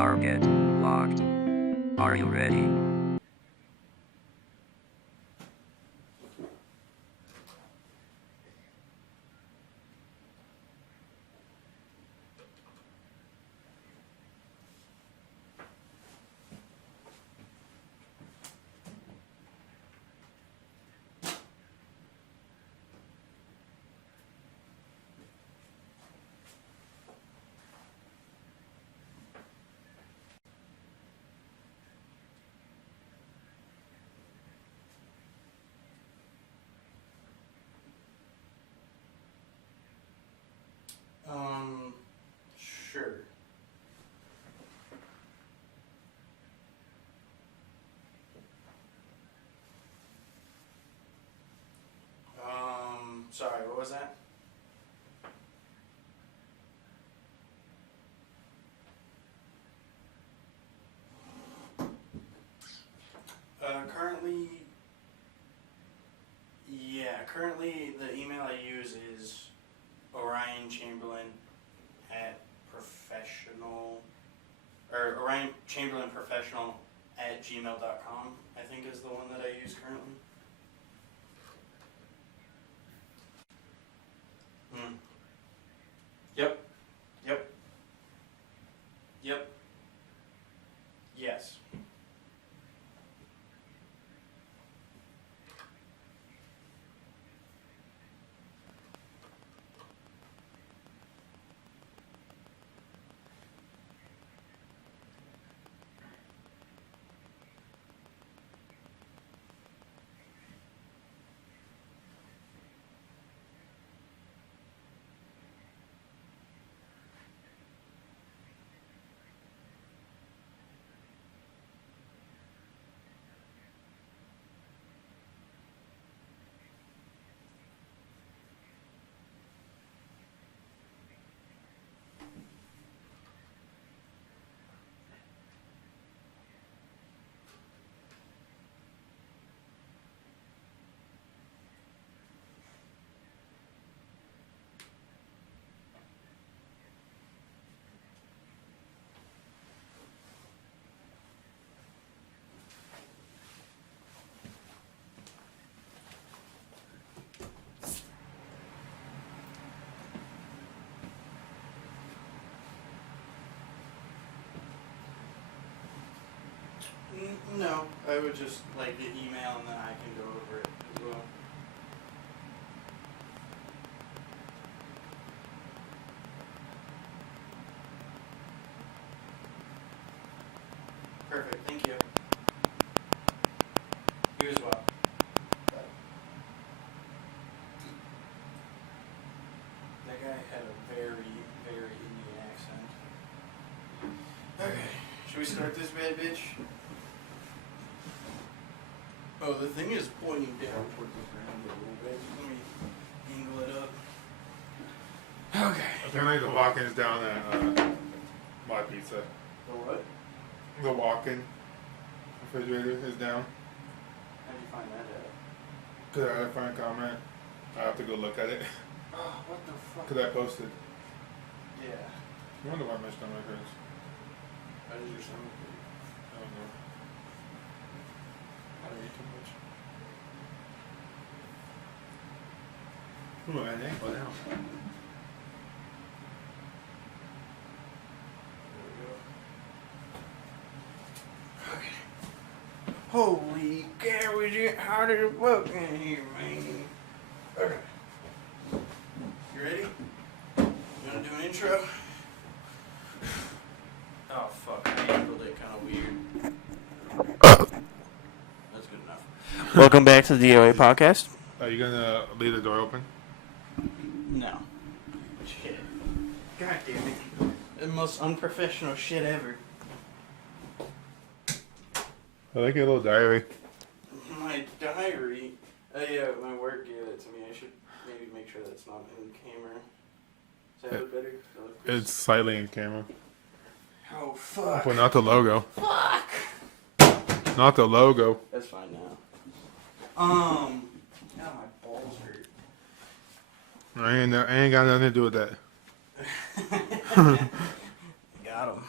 Target locked. Are you ready? Sure. Sorry, what was that? Currently the email I use is Orion Chamberlain at professional, or Orion Chamberlain Professional at gmail.com, I think is the one that I use currently. Yep. Yep. Yep. Yes. No, I would just like the email and then I can go over it as well. Perfect, thank you. You as well. Bye. That guy had a very, very Indian accent. Okay, should we start this bad bitch? Oh, the thing is pointing down towards the ground a little bit. Let me angle it up. Okay. Apparently the walk-in's down at My Pizza. The what? The walk-in refrigerator is down. How'd you find that out? Cause I had a friend comment. I have to go look at it. Oh, what the fuck? Cause I posted. Yeah. I wonder why my stomach hurts. How does your stomach hurt? I don't know. I ate too much. Ooh, an ankle now. Holy cow, is it hot as fuck in here, man? Okay. You ready? You wanna do an intro? Oh fuck, I angled it kinda weird. That's good enough. Welcome back to the DOA podcast. Are you gonna leave the door open? No. Shit. God damn it. The most unprofessional shit ever. I like your little diary. My diary? Yeah, my work gave it to me. I should maybe make sure that's not in camera. Does that look better? It's slightly in camera. Oh, fuck. But not the logo. Fuck! Not the logo. That's fine now. Now my balls hurt. I ain't got nothing to do with that. Got him.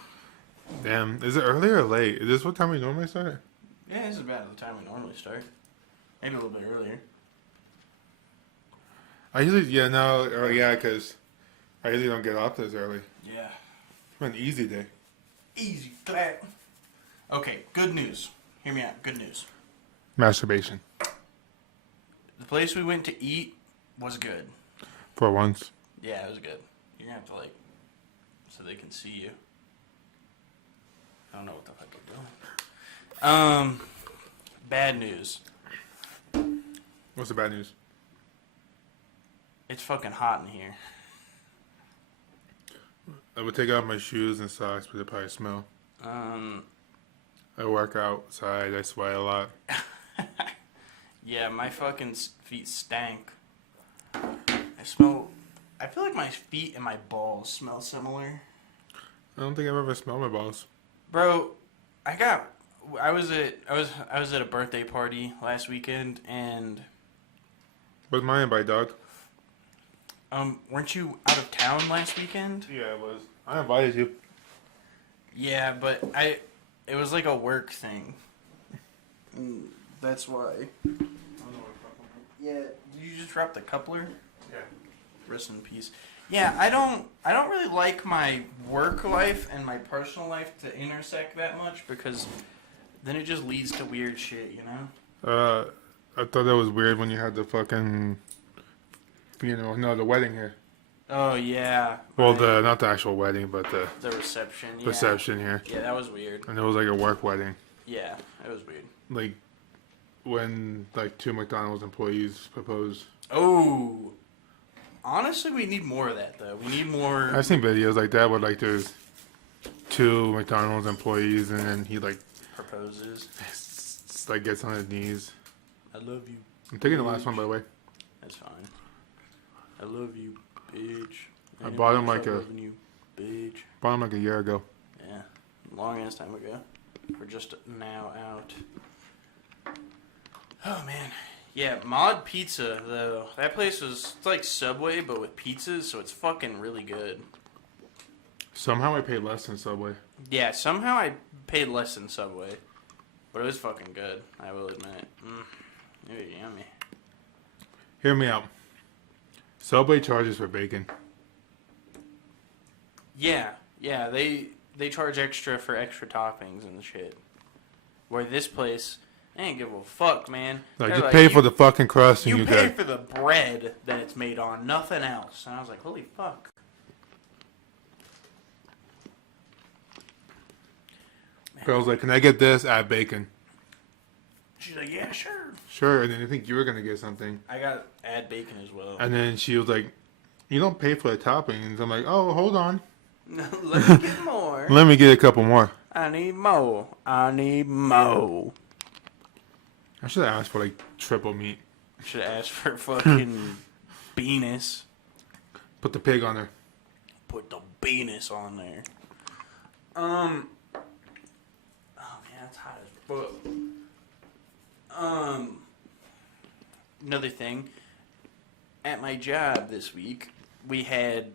Damn, is it early or late? Is this what time we normally start? Yeah, this is about the time we normally start. Maybe a little bit earlier. I usually, because I usually don't get off this early. Yeah. It's an easy day. Easy clap. Okay, good news. Hear me out. Good news. Masturbation. The place we went to eat was good. For once. Yeah, it was good. You're gonna have to so they can see you. I don't know what the fuck you're doing. Bad news. What's the bad news? It's fucking hot in here. I would take off my shoes and socks, but they probably smell. I work outside. I sweat a lot. Yeah, my fucking feet stank. I feel like my feet and my balls smell similar. I don't think I've ever smelled my balls. Bro, I was at a birthday party last weekend, and What's mine by dog? weren't you out of town last weekend? Yeah, it was. I invited you. Yeah, but it was like a work thing. That's why. Yeah, did you just drop the coupler? Yeah. Rest in peace. Yeah, I don't really like my work life and my personal life to intersect that much, because then it just leads to weird shit, you know? I thought that was weird when you had the fucking, the wedding here. Oh yeah. Well, right. not the actual wedding, but the reception. Yeah. reception here. Yeah, that was weird. And it was like a work wedding. Yeah, it was weird. Like, when, two McDonald's employees proposed. Oh. Honestly, we need more of that, though. We need more. I've seen videos like that where, there's two McDonald's employees and then he, proposes. gets on his knees. I love you. I'm taking the last one, by the way. That's fine. I love you, bitch. I bought him loving you, bitch. bought him a year ago. Yeah, long ass time ago. We're just now out. Oh man, yeah. Mod Pizza though. That place it's like Subway but with pizzas, so it's fucking really good. Somehow I paid less than Subway. Yeah, somehow I paid less than Subway, but it was fucking good. I will admit. It was yummy. Hear me out. Subway charges for bacon. Yeah, they charge extra for extra toppings and shit. Where this place, they ain't give a fuck, man. Like, They're just pay for the fucking crust and you you pay good. for the bread that it's made on, nothing else. And I was like, holy fuck. I was like, can I get this? Add bacon. She's like, yeah, sure. Sure, and then I think you were going to get something. I got add bacon as well. And then she was like, you don't pay for the toppings. I'm like, oh, hold on. Let me get more. Let me get a couple more. I need more. I need more. I should have asked for, triple meat. Should have asked for fucking penis. Put the pig on there. Put the penis on there. Oh man, it's hot as fuck. Another thing. At my job this week, we had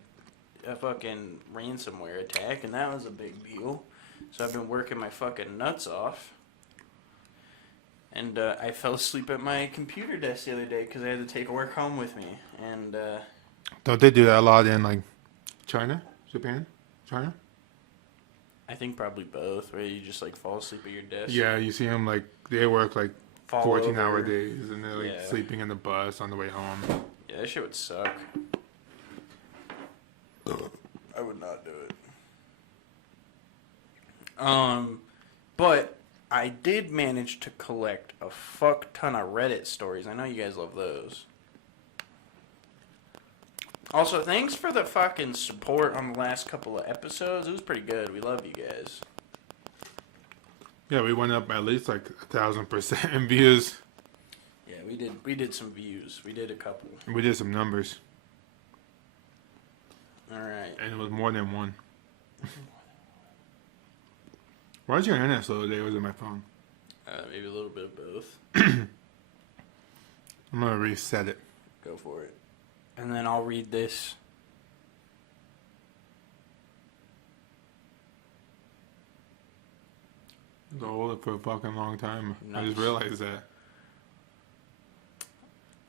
a fucking ransomware attack, and that was a big deal. So I've been working my fucking nuts off. And I fell asleep at my computer desk the other day because I had to take work home with me. And Don't they do that a lot in, China? Japan? China? I think probably both, where you just fall asleep at your desk. Yeah, you see them, they work, Fall 14-hour over. days, and they're, Yeah. sleeping in the bus on the way home. Yeah, that shit would suck. I would not do it. But I did manage to collect a fuck ton of Reddit stories. I know you guys love those. Also, thanks for the fucking support on the last couple of episodes. It was pretty good. We love you guys. Yeah, we went up at least 1,000% in views. Yeah, we did some views. We did a couple. We did some numbers, All right. and it was more than one. Why is your internet slow today? Or was it my phone? Maybe a little bit of both. I'm gonna reset it. Go for it. And then I'll read this. I've been holding it for a fucking long time. I just Nice. realized that.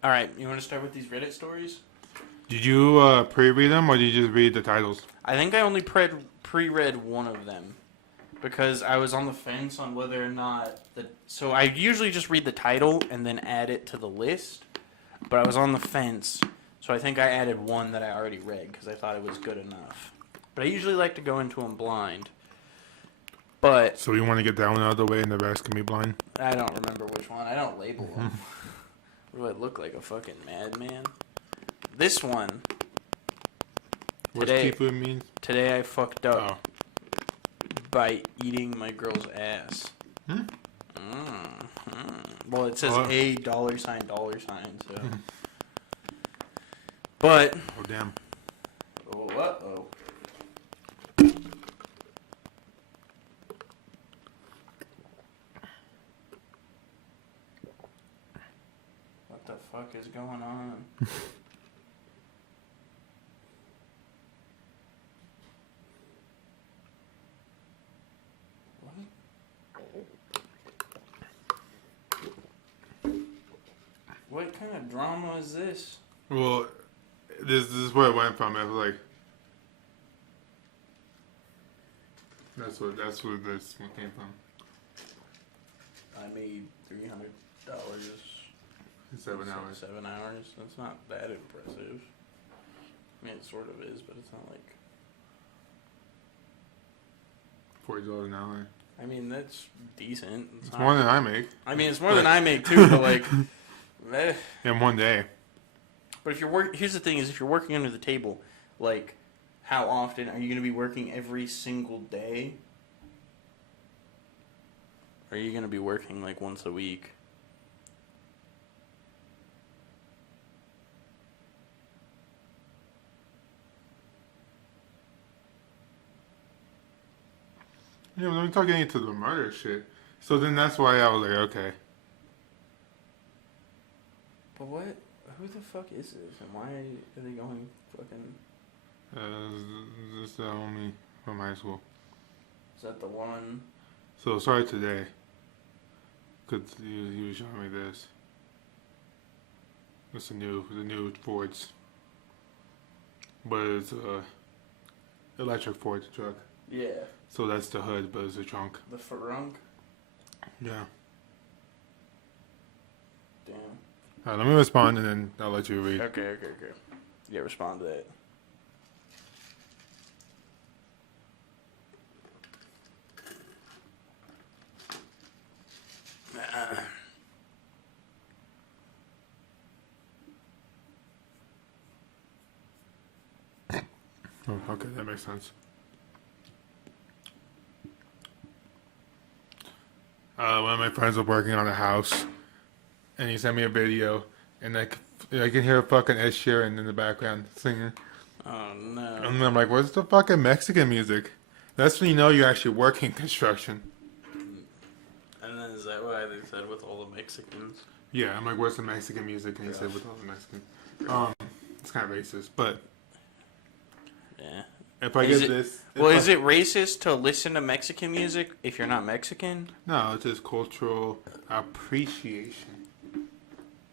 All right, you want to start with these Reddit stories? Did you pre-read them or did you just read the titles? I think I only pre-read one of them because I was on the fence on whether or not So I usually just read the title and then add it to the list, but I was on the fence, so I think I added one that I already read because I thought it was good enough. But I usually like to go into them blind. But So you want to get that one out of the way and the rest can be blind? I don't remember which one. I don't label them. What do I look like, a fucking madman? This one. What's Today, Tifu mean? today I fucked up Oh. by eating my girl's ass. Hmm? Well, it says Oh. $, so. But. Oh, damn. Oh, uh-oh. What the fuck is going on? What kind of drama is this? Well, this is where it went from. I was like, that's where this one came from. I made $300 In 7 hours. 7 hours. That's not that impressive. I mean, it sort of is, but it's not like. $40 an hour. I mean, that's decent. It's not- more than I make I mean, it's more than I make too, but like. in one day. But if you're here's the thing: is if you're working under the table, like, how often are you going to be working every single day? Or are you going to be working like once a week? Yeah, when we start getting into the murder shit. So then that's why I was like, okay. But what? Who the fuck is this? And why are they going fucking? This is the homie from high school. Is that the one? So it started today. Cause he was showing me this. It's the new Fords. But it's a electric Ford truck. Yeah. So that's the hood, but it's the trunk. The Farunk? Yeah. Damn. Alright, let me respond and then I'll let you read. Okay. Yeah, respond to that. Oh, okay, that makes sense. One of my friends was working on a house, and he sent me a video, and I can hear a fucking Ed Sheeran in the background singing. Oh no. And I'm like, where's the fucking Mexican music? That's when you know you're actually working construction. And then is that why they said with all the Mexicans? Yeah, I'm like, where's the Mexican music? And he said, with all the Mexicans. It's kind of racist, but Yeah. if I Is get it- this... Well, is it racist to listen to Mexican music if you're not Mexican? No, it's just cultural appreciation.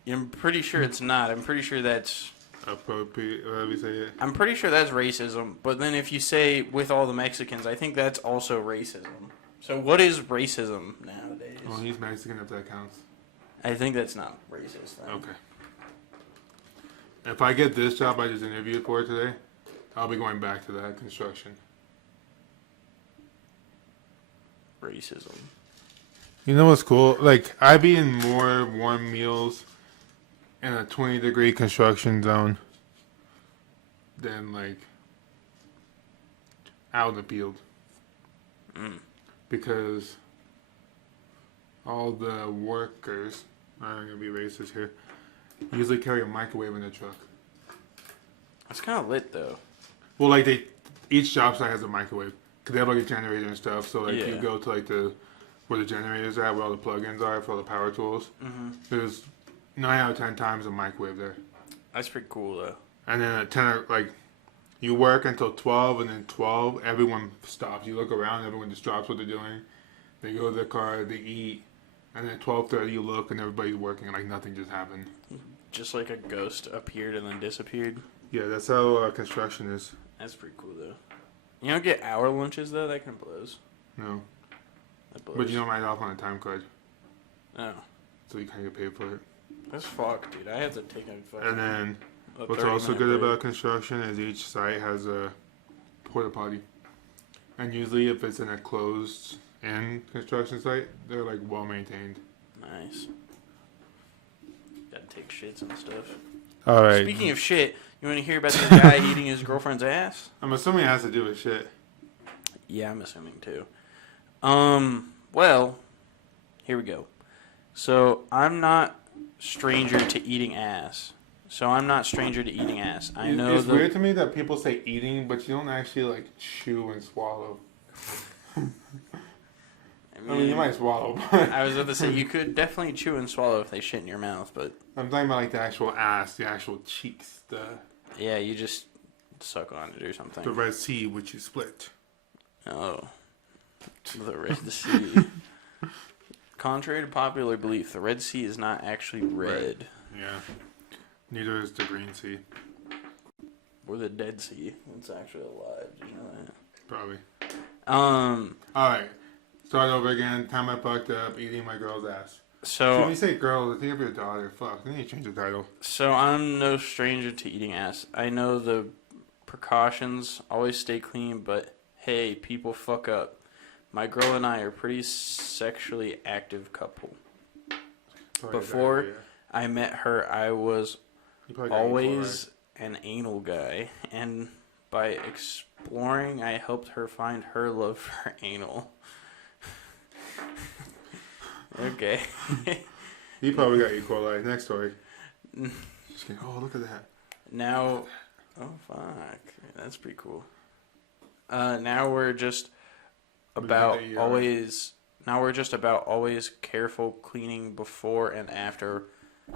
I'm pretty sure it's not. I'm pretty sure that's. Appropriate, whatever you say it. I'm pretty sure that's racism. But then if you say with all the Mexicans, I think that's also racism. So what is racism nowadays? Well, he's Mexican if that counts. I think that's not racist. Then. Okay. If I get this job I just interviewed for today, I'll be going back to that construction. Racism. You know what's cool? Like, I've eaten more warm meals in a 20-degree construction zone than, like, out in the field. Because all the workers, I'm going to be racist here, usually carry a microwave in their truck. That's kind of lit though. Well, like, each job site has a microwave. Because they have, like, a generator and stuff. So, like, Yeah. you go to, like, where the generators are, where all the plugins are for all the power tools. Mm-hmm. There's 9 out of 10 times a microwave there. That's pretty cool though. And then at 10, like, you work until 12, and then 12, everyone stops. You look around, everyone just drops what they're doing. They go to their car, they eat, and then at 12:30 you look and everybody's working like nothing just happened. Just like a ghost appeared and then disappeared. Yeah, that's how construction is. That's pretty cool though. You don't get hour lunches though. That kind of blows. No, That blows. but you don't write off on a time card, Oh, so you can't get paid for it. that's fucked, dude. I have to take a fucking. And then a what's 30 also minute good break. about construction is each site has a porta potty, and usually if it's in a closed in construction site, they're like well maintained. Nice. Gotta take shits and stuff. All right. Speaking of shit, you want to hear about this guy eating his girlfriend's ass? I'm assuming it has to do with shit. Yeah, I'm assuming too. Well, here we go. So I'm not stranger to eating ass. I know It's weird to me that people say eating, but you don't actually like chew and swallow. I mean, you might swallow, but I was about to say you could definitely chew and swallow if they shit in your mouth, but I'm talking about like the actual ass, the actual cheeks, yeah, you just suck on it or the something. Red Sea, which you split. Oh, the Red Sea. Contrary to popular belief, the Red Sea is not actually red. Yeah. Neither is the Green Sea. Or the Dead Sea. It's actually alive. Did you know that? Probably. Um. Alright. Start over again. Time I fucked up eating my girl's ass. When So you say girl, think of your daughter. Fuck. I need to change the title. I'm no stranger to eating ass. I know the precautions. Always stay clean, but hey, people fuck up. My girl and I are a pretty sexually active couple. Probably Before diarrhea. I met her, I was You probably got always an anal guy, and by exploring, I helped her find her love for anal. Okay. You probably got E. coli. Next story. Just kidding. Oh, look at that. Now, oh fuck, that's pretty cool. Now we're just about We got a, always. Now we're just about always careful cleaning before and after,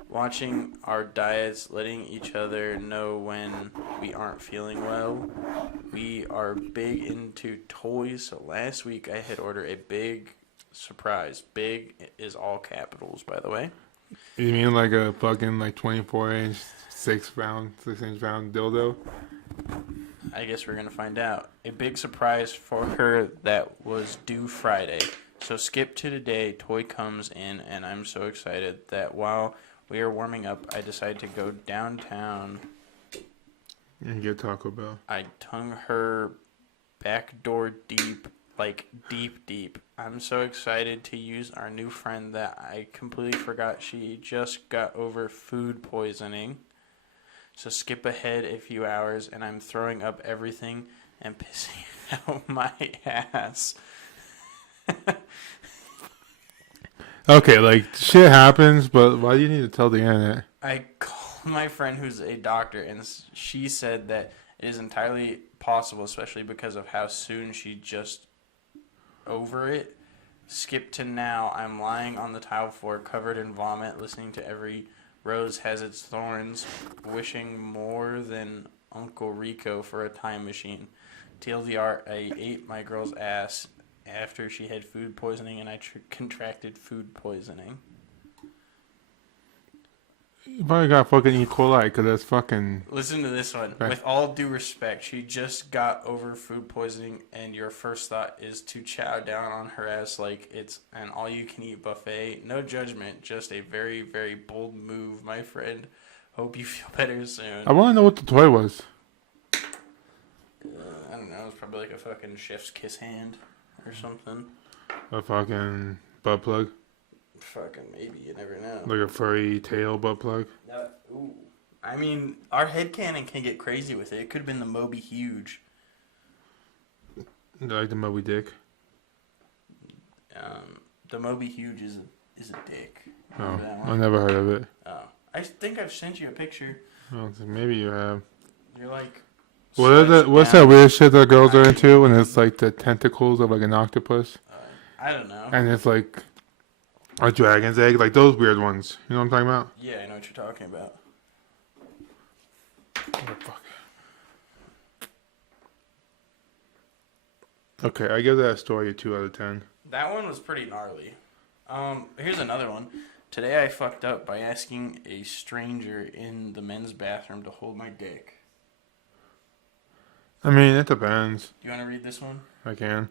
watching our diets, letting each other know when we aren't feeling well. We are big into toys, so last week I had ordered a big surprise. Big is all capitals, by the way. You mean like a fucking like 24-inch, 6-inch round dildo? I guess we're gonna find out. A big surprise for her that was due Friday. So skip to today, toy comes in, and I'm so excited that while we are warming up, I decided to go downtown. And get Taco Bell. I tongue her back door deep, like deep. I'm so excited to use our new friend that I completely forgot she just got over food poisoning. So skip ahead a few hours, and I'm throwing up everything and pissing out my ass. Okay, like shit happens, but why do you need to tell the internet? I called my friend who's a doctor, and she said that it is entirely possible, especially because of how soon she just over it. Skip to now. I'm lying on the tile floor, covered in vomit, listening to every rose has its thorns, wishing more than Uncle Rico for a time machine. TLDR, I ate my girl's ass after she had food poisoning, and I contracted food poisoning. You probably got fucking E. coli because that's fucking. Listen to this one. Right. With all due respect, she just got over food poisoning, and your first thought is to chow down on her ass like it's an all-you-can-eat buffet. No judgment, just a very, very bold move, my friend. Hope you feel better soon. I want to know what the toy was. I don't know. It's probably like a fucking chef's kiss hand or something. A fucking butt plug. Fucking maybe. You never know. Like a furry tail butt plug. Ooh. I mean, our headcanon can get crazy with it. It could have been the Moby Huge. Like the Moby Dick. The Moby Huge is a dick. Oh, Remember that I one? never heard of it. Oh. I think I've sent you a picture. Oh, so maybe you have. You're like... What's that weird shit that girls are into? And it's like the tentacles of like an octopus. I don't know. And it's like a dragon's egg. Like those weird ones. You know what I'm talking about? Yeah, I know what you're talking about. Oh, fuck. Okay, I give that story a 2 out of 10. That one was pretty gnarly. Here's another one. Today I fucked up by asking a stranger in the men's bathroom to hold my dick. I mean, it depends. Do you want to read this one? I can.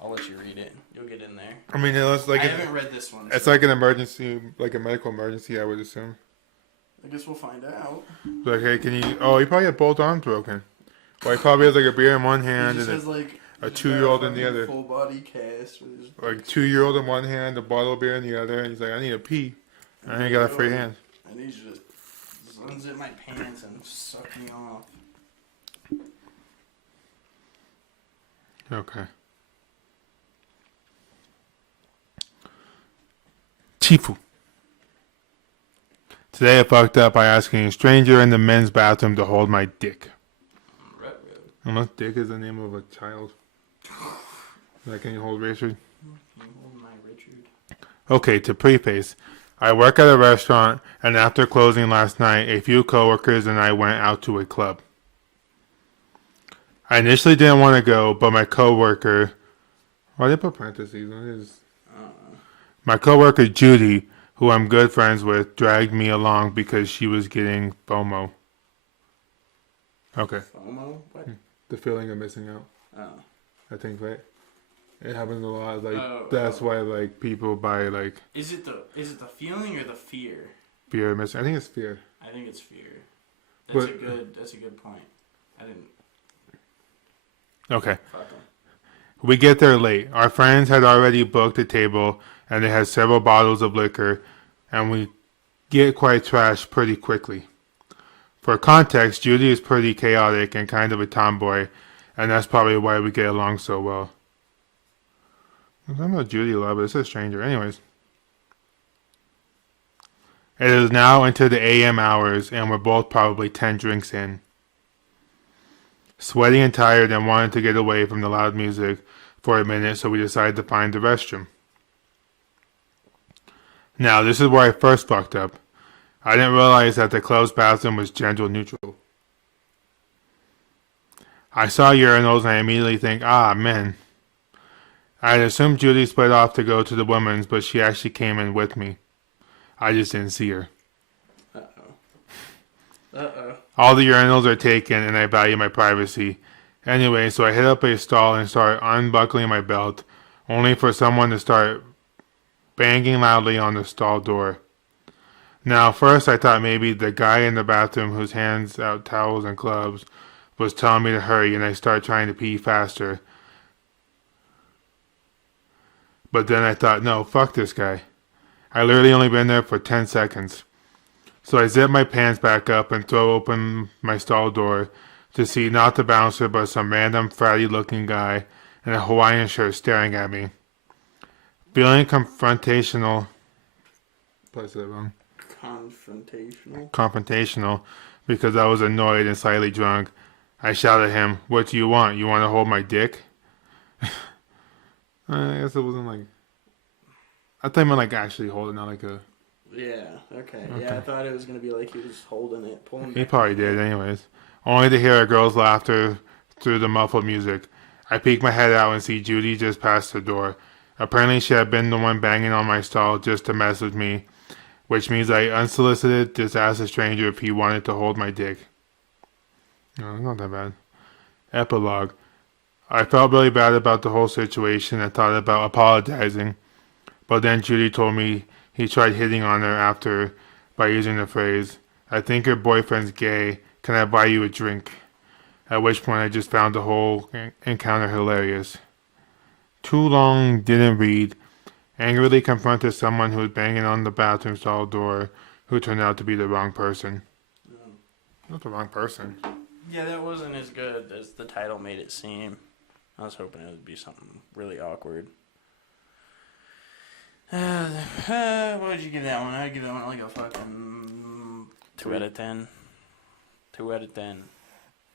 I'll let you read it. You'll get in there. I mean, it's like I haven't read this one. it's like an emergency, like a medical emergency, I would assume. I guess we'll find out. Like, hey, can you? Oh, he probably had both arms broken. Well, he probably has like a beer in one He hand just and has like a 2-year-old in the other. Full body cast with his Like 2-year-old in one hand, a bottle of beer in the other, and he's like, I need a pee. I ain't got a free hand. I need you to unzip my pants and suck me off. Okay. Chifu. Today I fucked up by asking a stranger in the men's bathroom to hold my dick. Unless dick is the name of a child. Like, can you hold Richard? Can you hold my Richard? Okay, to preface. I work at a restaurant, and after closing last night, a few coworkers and I went out to a club. I initially didn't want to go, but my coworker... Why did they put parentheses? What is... My coworker Judy, who I'm good friends with, dragged me along because she was getting FOMO. Okay. FOMO? What? The feeling of missing out. Oh. I think, right? It happens a lot. Like Oh, that's why like people buy like Is it the feeling or the fear? fear of missing. I think it's fear. I think it's fear. That's But- a good point. I didn't Okay. fuck them. We get there late. Our friends had already booked a table and they had several bottles of liquor, and we get quite trashed pretty quickly. For context, Judy is pretty chaotic and kind of a tomboy, and that's probably why we get along so well. I'm talking about Judy a lot, but it's a stranger. Anyways. It is now into the AM hours, and we're both probably 10 drinks in. Sweaty and tired and wanted to get away from the loud music for a minute, so we decided to find the restroom. Now, this is where I first fucked up. I didn't realize that the closed bathroom was gender neutral. I saw urinals and I immediately think, men. I had assumed Judy split off to go to the women's, but she actually came in with me. I just didn't see her. All the urinals are taken and I value my privacy. Anyway, so I hit up a stall and started unbuckling my belt, only for someone to start banging loudly on the stall door. Now, first I thought maybe the guy in the bathroom whose hands out towels and gloves was telling me to hurry, and I started trying to pee faster. But then I thought, no, fuck this guy. I literally only been there for 10 seconds. So I zip my pants back up and throw open my stall door to see not the bouncer but some random fratty looking guy in a Hawaiian shirt staring at me. Feeling confrontational. Did I say that wrong? Confrontational because I was annoyed and slightly drunk. I shouted at him, "What do you want? You want to hold my dick?" I guess it wasn't like... I thought he meant like actually hold it, not like a... Yeah, okay. Yeah, I thought it was going to be like he was holding it, pulling He it. probably did anyways. Only to hear a girl's laughter through the muffled music. I peek my head out and see Judy just past the door. Apparently she had been the one banging on my stall just to mess with me, which means I unsolicited just asked a stranger if he wanted to hold my dick. No, it's not that bad. Epilogue. I felt really bad about the whole situation and thought about apologizing, but then Judy told me he tried hitting on her after by using the phrase, "I think your boyfriend's gay, can I buy you a drink?" At which point I just found the whole encounter hilarious. Too long, didn't read. Angrily confronted someone who was banging on the bathroom stall door, who turned out to be the wrong person. Not the wrong person. Yeah, that wasn't as good as the title made it seem. I was hoping it would be something really awkward. What would you give that one? I'd give that one like a fucking 2 out of 10. 2 out of 10.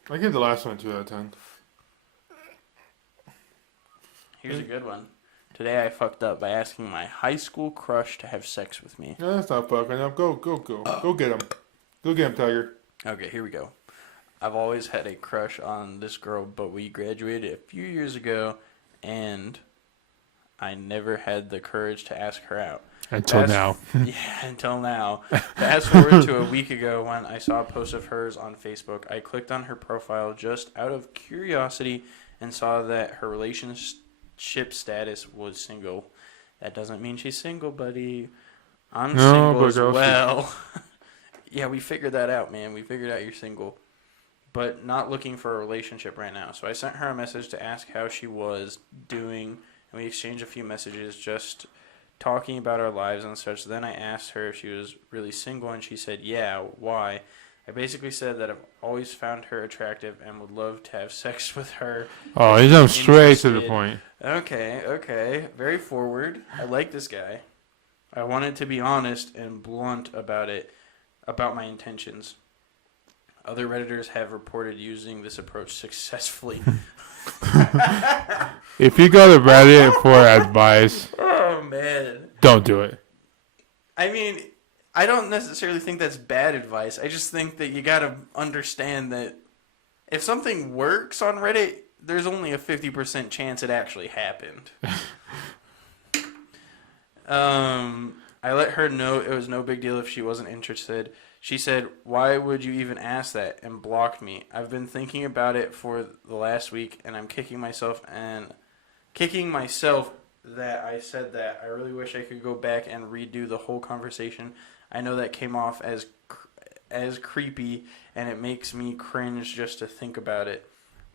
I give the last one 2 out of 10. Here's a good one. Today I fucked up by asking my high school crush to have sex with me. No, that's not fucking up. Go. Go get him. Go get him, Tiger. Okay, here we go. I've always had a crush on this girl, but we graduated a few years ago, and I never had the courage to ask her out. Until now. Yeah, until now. Fast forward to a week ago when I saw a post of hers on Facebook. I clicked on her profile just out of curiosity and saw that her relationship status was single. That doesn't mean she's single, buddy. I'm No, single but as girl, well. Yeah, we figured that out, man. We figured out you're single. But not looking for a relationship right now. So I sent her a message to ask how she was doing, and we exchanged a few messages just talking about our lives and such. Then I asked her if she was really single, and she said, yeah, why? I basically said that I've always found her attractive and would love to have sex with her. Oh, if he's she's going straight to the interested. point. Okay. Very forward. I like this guy. I wanted to be honest and blunt about it, about my intentions. Other Redditors have reported using this approach successfully. If you go to Reddit for advice, Oh, man. don't do it. I mean, I don't necessarily think that's bad advice. I just think that you gotta understand that if something works on Reddit, there's only a 50% chance it actually happened. I let her know it was no big deal if she wasn't interested. She said, why would you even ask that? And blocked me. I've been thinking about it for the last week, and I'm kicking myself that I said that. I really wish I could go back and redo the whole conversation. I know that came off as creepy, and it makes me cringe just to think about it.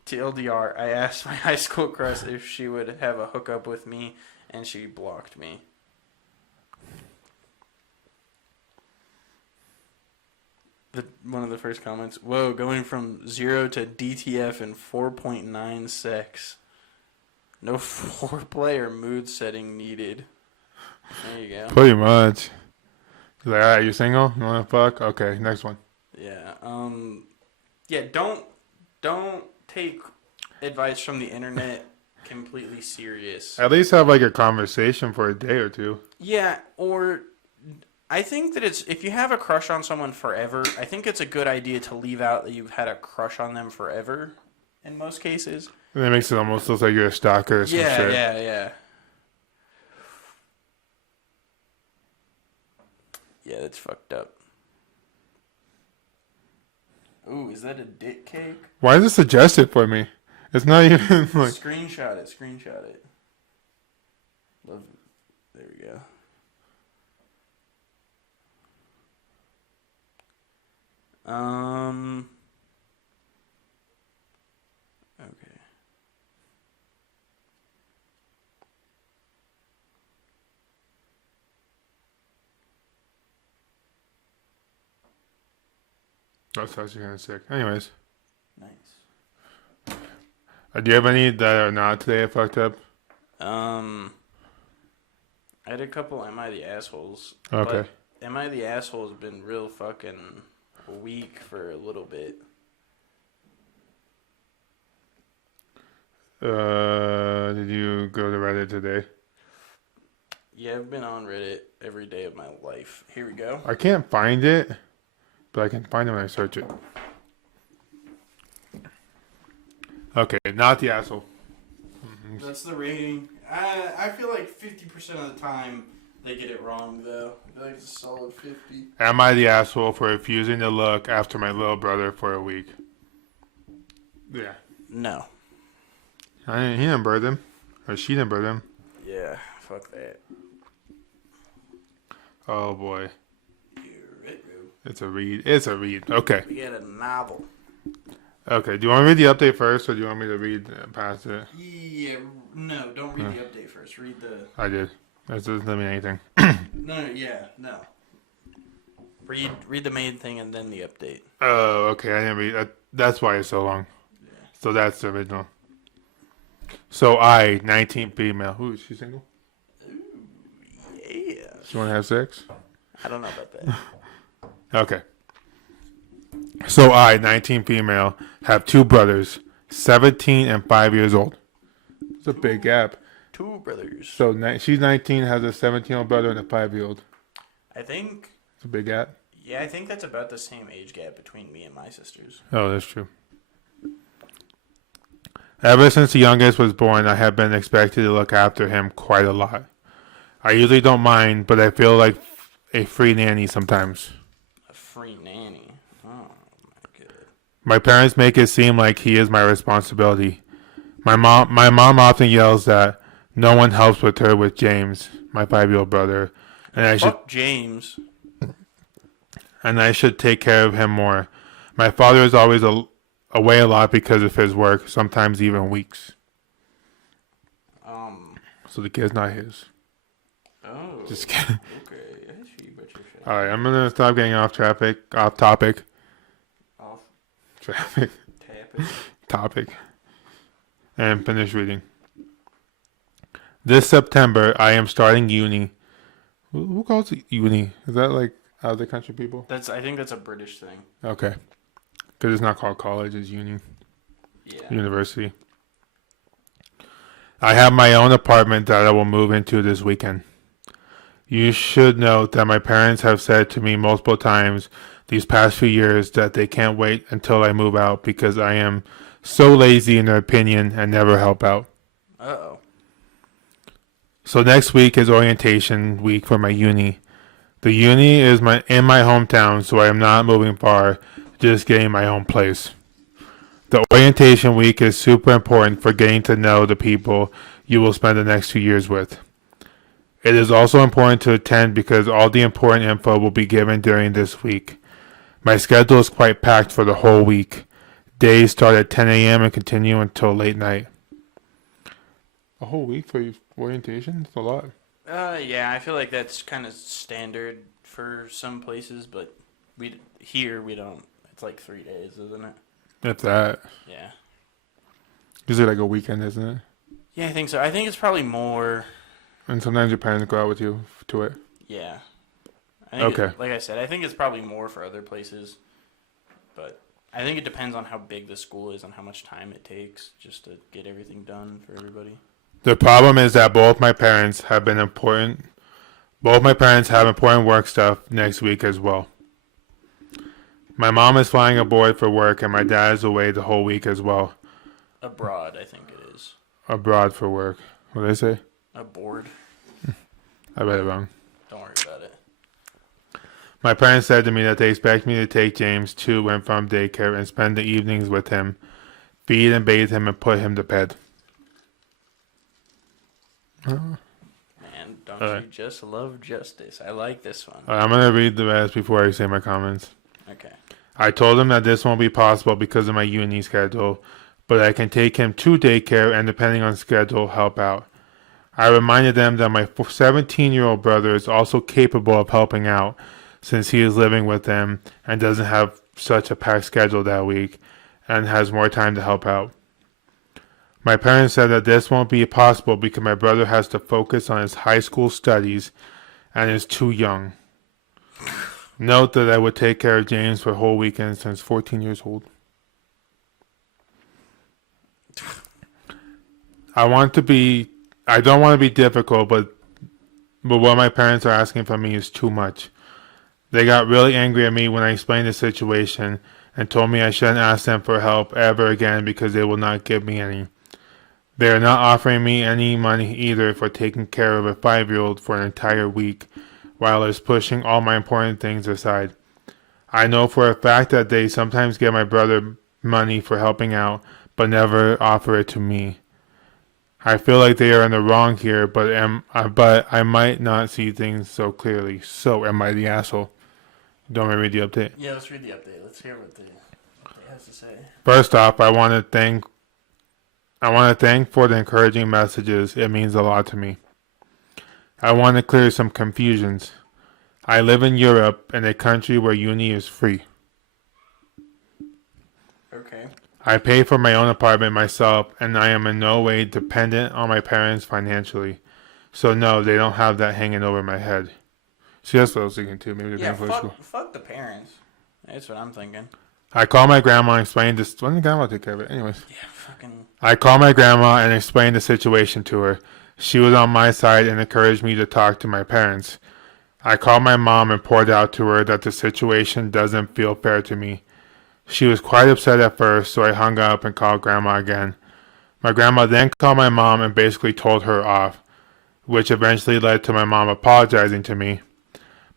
TLDR, I asked my high school crush if she would have a hookup with me, and she blocked me. One of the first comments, whoa, going from 0 to DTF in 4.9 sex. No foreplay or mood setting needed. There you go. Pretty much. He's like, alright, you single? You want to fuck? Okay, next one. Yeah. Yeah. Don't take advice from the internet completely serious. At least have like a conversation for a day or two. Yeah. Or I think that if you have a crush on someone forever, I think it's a good idea to leave out that you've had a crush on them forever. In most cases. And it makes it almost look like you're a stalker or some shit. Yeah. Yeah, that's fucked up. Ooh, is that a dick cake? Why is it suggested for me? It's not even like. Screenshot it. Love. There we go. Okay. That's actually kind of sick. Anyways, Nice. do you have any that are not today I fucked up? I had a couple Am I the Assholes. Okay. But Am I the Asshole has been real fucking weak for a little bit. Did you go to Reddit today? Yeah, I've been on Reddit every day of my life. Here we go. I can't find it, but I can find it when I search it. Okay, not the asshole. That's the rating. I feel like 50% of the time they get it wrong, though. I feel like it's a solid 50. Am I the asshole for refusing to look after my little brother for a week? Yeah. No. He didn't birth him. Or she didn't birth him. Yeah, fuck that. Oh, boy. You're right, bro. It's a read. It's a read. Okay. We got a novel. Okay. Do you want me to read the update first, or do you want me to read past it? Yeah, no, don't read the update first. Read the... I did. That doesn't mean anything. No. Read the main thing and then the update. Oh, okay. I didn't read that. That's why it's so long. Yeah. So that's the original. So I, 19 female. Ooh, is she single? Ooh, yeah. She want to have sex? I don't know about that. Okay. So I, 19 female, have two brothers, 17 and 5 years old. It's a big gap. Two brothers. So she's 19, has a 17-year-old brother and a 5-year-old. I think... It's a big gap. Yeah, I think that's about the same age gap between me and my sisters. Oh, that's true. Ever since the youngest was born, I have been expected to look after him quite a lot. I usually don't mind, but I feel like a free nanny sometimes. A free nanny. Oh my god. My parents make it seem like he is my responsibility. My mom often yells that no one helps with her with James, my 5-year-old brother, and Fuck James. I should take care of him more. My father is always away a lot because of his work, sometimes even weeks. So the kid's not his. Oh. Just kidding. Okay. I see what you're saying. All right, I'm gonna stop getting off topic, Off traffic, tap it. topic, and finish reading. This September, I am starting uni. Who calls it uni? Is that like out of the country people? I think that's a British thing. Okay, because it's not called college; it's uni, Yeah. university. I have my own apartment that I will move into this weekend. You should note that my parents have said to me multiple times these past few years that they can't wait until I move out because I am so lazy in their opinion and never help out. Uh-oh. So next week is orientation week for my uni. The uni is in my hometown, so I am not moving far, just getting my own place. The orientation week is super important for getting to know the people you will spend the next 2 years with. It is also important to attend because all the important info will be given during this week. My schedule is quite packed for the whole week. Days start at 10 a.m. and continue until late night. A whole week for orientation? That's a lot. Yeah, I feel like that's kind of standard for some places, but we don't. It's like 3 days, isn't it? If that. Yeah. Usually like a weekend, isn't it? Yeah, I think so. I think it's probably more. And sometimes your parents go out with you to it. Yeah. I think Okay. like I said, I think it's probably more for other places, but I think it depends on how big the school is and how much time it takes just to get everything done for everybody. The problem is that both my parents have important work stuff next week as well. My mom is flying abroad for work and my dad is away the whole week as well. Abroad, I think it is. Abroad for work. What did I say? Aboard. I read it wrong. Don't worry about it. My parents said to me that they expect me to take James to and from daycare and spend the evenings with him, feed and bathe him, and put him to bed. Man, don't you just love justice? I like this one. I'm going to read the rest before I say my comments. Okay. I told him that this won't be possible because of my uni schedule, but I can take him to daycare and depending on schedule, help out. I reminded them that my 17-year-old brother is also capable of helping out since he is living with them and doesn't have such a packed schedule that week and has more time to help out. My parents said that this won't be possible because my brother has to focus on his high school studies and is too young. Note that I would take care of James for a whole weekend since 14 years old. I don't want to be difficult, but what my parents are asking from me is too much. They got really angry at me when I explained the situation and told me I shouldn't ask them for help ever again because they will not give me any. They are not offering me any money either for taking care of a 5-year-old for an entire week while it's pushing all my important things aside. I know for a fact that they sometimes give my brother money for helping out but never offer it to me. I feel like they are in the wrong here, but I might not see things so clearly. So am I the asshole? Don't want me to read the update? Yeah, let's read the update. Let's hear what they has to say. First off, I want to thank for the encouraging messages. It means a lot to me. I want to clear some confusions. I live in Europe, in a country where uni is free. Okay. I pay for my own apartment myself, and I am in no way dependent on my parents financially. So no, they don't have that hanging over my head. See, that's what I was thinking too. Maybe they're Yeah, paying for school. fuck the parents. That's what I'm thinking. I call my grandma and explain this. When did grandma take care of it? Anyways. Yeah, fucking. I called my grandma and explained the situation to her. She was on my side and encouraged me to talk to my parents. I called my mom and poured out to her that the situation doesn't feel fair to me. She was quite upset at first, so I hung up and called grandma again. My grandma then called my mom and basically told her off, which eventually led to my mom apologizing to me.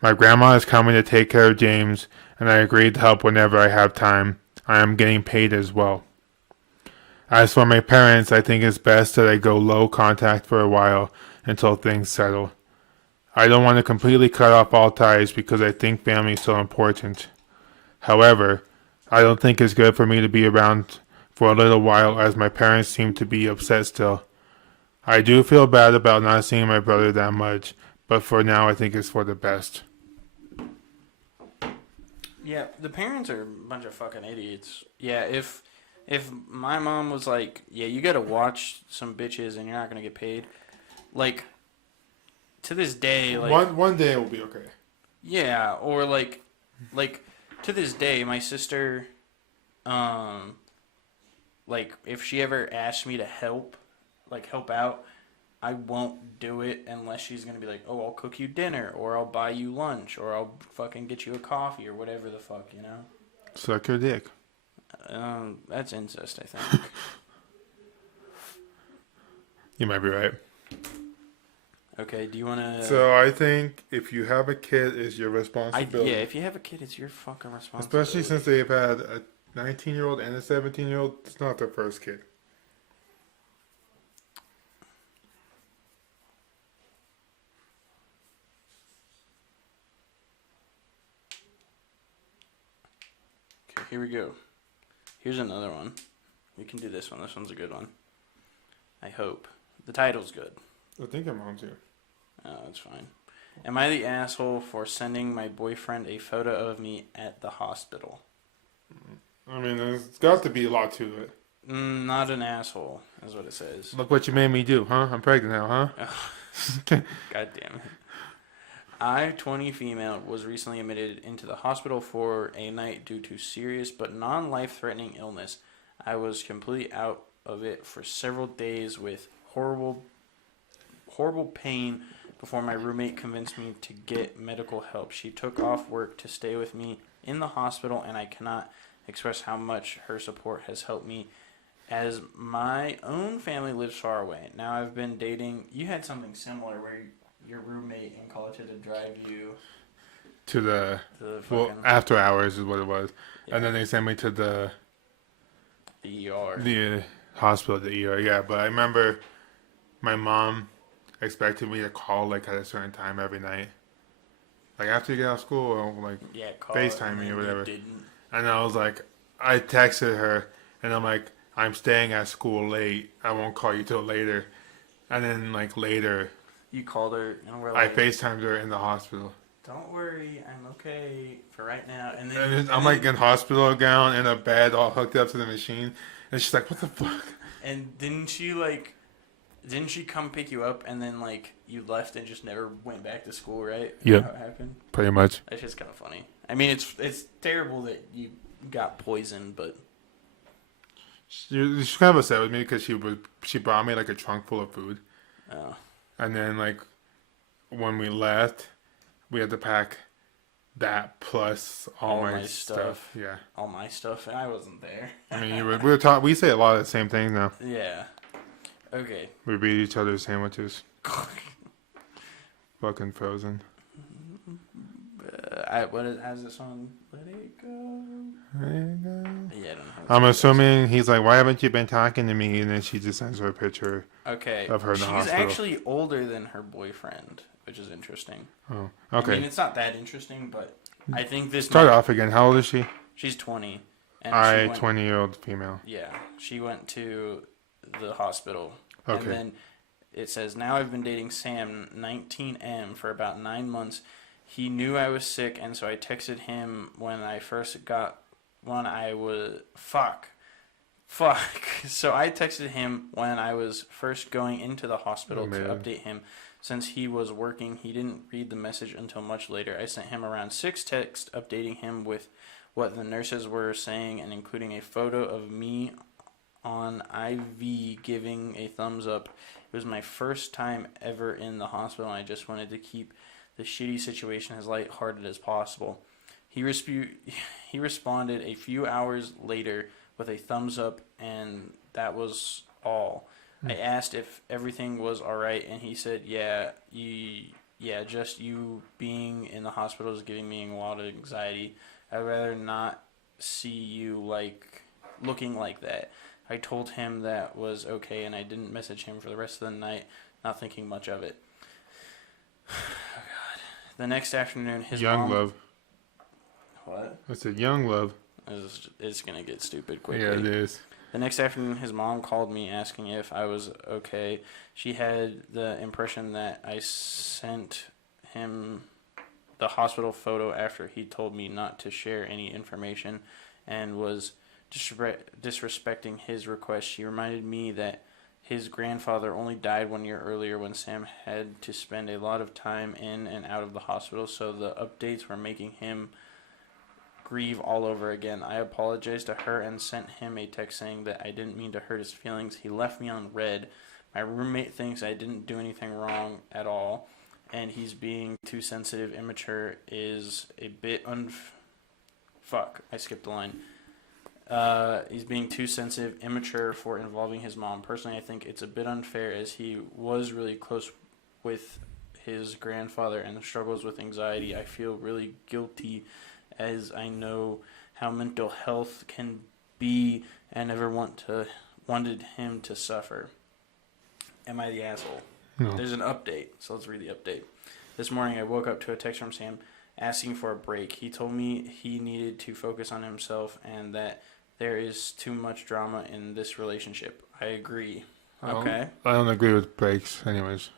My grandma is coming to take care of James, and I agreed to help whenever I have time. I am getting paid as well. As for my parents, I think it's best that I go low contact for a while until things settle. I don't want to completely cut off all ties because I think family is so important. However, I don't think it's good for me to be around for a little while as my parents seem to be upset still. I do feel bad about not seeing my brother that much, but for now I think it's for the best. Yeah, the parents are a bunch of fucking idiots. Yeah, if my mom was like, yeah, you gotta watch some bitches and you're not gonna get paid, like, to this day, like, One day it will be okay. yeah, or like, to this day, my sister, like, if she ever asks me to help, like, help out, I won't do it unless she's gonna be like, oh, I'll cook you dinner, or I'll buy you lunch, or I'll fucking get you a coffee, or whatever the fuck, you know? Suck your dick. That's incest, I think. You might be right. Okay, do you wanna... So I think if you have a kid, it's your yeah, responsibility. if you have a kid, it's your fucking responsibility. Especially since they've had a 19-year-old and a 17-year-old. It's not their first kid. Okay, here we go. Here's another one. We can do this one. This one's a good one. I hope. The title's good. I think I'm on to. Oh, that's fine. Am I the asshole for sending my boyfriend a photo of me at the hospital? I mean, there's got to be a lot to it. Not an asshole, is what it says. Look what you made me do, huh? I'm pregnant now, huh? God damn it. I, 20 female, was recently admitted into the hospital for a night due to serious but non-life-threatening illness. I was completely out of it for several days with horrible pain before my roommate convinced me to get medical help. She took off work to stay with me in the hospital, and I cannot express how much her support has helped me as my own family lives far away. Now I've been dating... You had something similar where your roommate in college had to drive you to the fucking... well, after hours is what it was. Yeah. And then they sent me to the ER. the hospital, the ER, yeah. But I remember my mom expected me to call like at a certain time every night. Like after you get out of school or like Call FaceTime me or whatever. You didn't. And I was like, I texted her and I'm like, I'm staying at school late. I won't call you till later. And then like later, You called her and we're I like, FaceTimed her in the hospital. don't worry, I'm okay for right now. And And then I'm like in hospital gown in a bed all hooked up to the machine. And she's like, what the fuck? And didn't she come pick you up and then like you left and just never went back to school, right? Is Yep. that how it happened? Pretty much. That's just kind of funny. I mean, it's terrible that you got poisoned, but She's kind of upset with me because she brought me like a trunk full of food. oh, And then like when we left, we had to pack that plus all my stuff. Yeah. all my stuff, and I wasn't there. I mean, we were talking. We say a lot of the same things now. Yeah. Okay. We read each other's sandwiches. Fucking Frozen. How's this song? Let it go. There you go. Yeah, I don't know. I'm assuming he's like, why haven't you been talking to me? And then she just sends her a picture. Okay. Of her in the She's hospital. actually older than her boyfriend, which is interesting. Oh, I okay. mean, it's not that interesting, but I think this. Start off again. How old is she? She's 20. And I, she went, 20-year-old female. Yeah, she went to the hospital. Okay. And then it says, now I've been dating Sam, 19M, for about 9 months. He knew I was sick, and so I texted him when I first got... When I was... Fuck. So I texted him when I was first going into the hospital to update him. Since he was working, he didn't read the message until much later. I sent him around 6 texts updating him with what the nurses were saying and including a photo of me on IV giving a thumbs up. It was my first time ever in the hospital, and I just wanted to keep the shitty situation as lighthearted as possible. He responded a few hours later with a thumbs up, and that was all. I asked if everything was all right, and he said, "Yeah, just you being in the hospital is giving me a lot of anxiety. I'd rather not see you looking like that." I told him that was okay, and I didn't message him for the rest of the night, not thinking much of it. God. The next afternoon, his Young mom. love. What? I said young love. It's gonna get stupid quickly. Yeah, it is. The next afternoon, his mom called me asking if I was okay. She had the impression that I sent him the hospital photo after he told me not to share any information and was disrespecting his request. She reminded me that his grandfather only died 1 year earlier when Sam had to spend a lot of time in and out of the hospital, so the updates were making him grieve all over again. I apologized to her and sent him a text saying that I didn't mean to hurt his feelings. He left me on red. My roommate thinks I didn't do anything wrong at all, and he's being too sensitive. Immature is a bit Fuck, I skipped a line. He's being too sensitive, immature for involving his mom. Personally, I think it's a bit unfair as he was really close with his grandfather and struggles with anxiety. I feel really guilty as I know how mental health can be and never wanted him to suffer. Am I the asshole? No. There's an update, so let's read the update. This morning I woke up to a text from Sam asking for a break. He told me he needed to focus on himself and that there is too much drama in this relationship. I agree. Okay. I don't agree with breaks, anyways.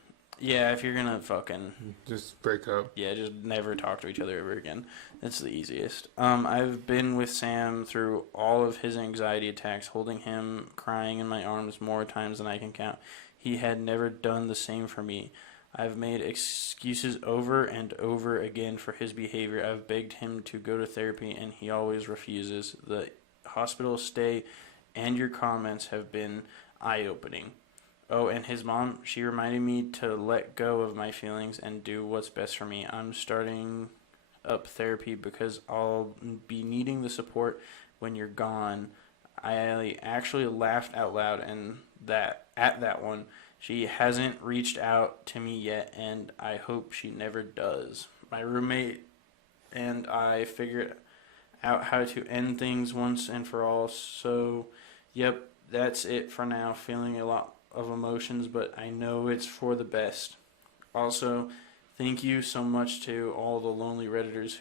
Yeah, if you're gonna fucking Just break up. yeah, just never talk to each other ever again. That's the easiest. I've been with Sam through all of his anxiety attacks, holding him, crying in my arms more times than I can count. He had never done the same for me. I've made excuses over and over again for his behavior. I've begged him to go to therapy, and he always refuses. The hospital stay and your comments have been eye-opening. Oh, and his mom, she reminded me to let go of my feelings and do what's best for me. I'm starting up therapy because I'll be needing the support when you're gone. I actually laughed out loud at that one. She hasn't reached out to me yet, and I hope she never does. My roommate and I figured out how to end things once and for all. So, yep, that's it for now. Feeling a lot of emotions, but I know it's for the best. Also, thank you so much to all the lonely Redditors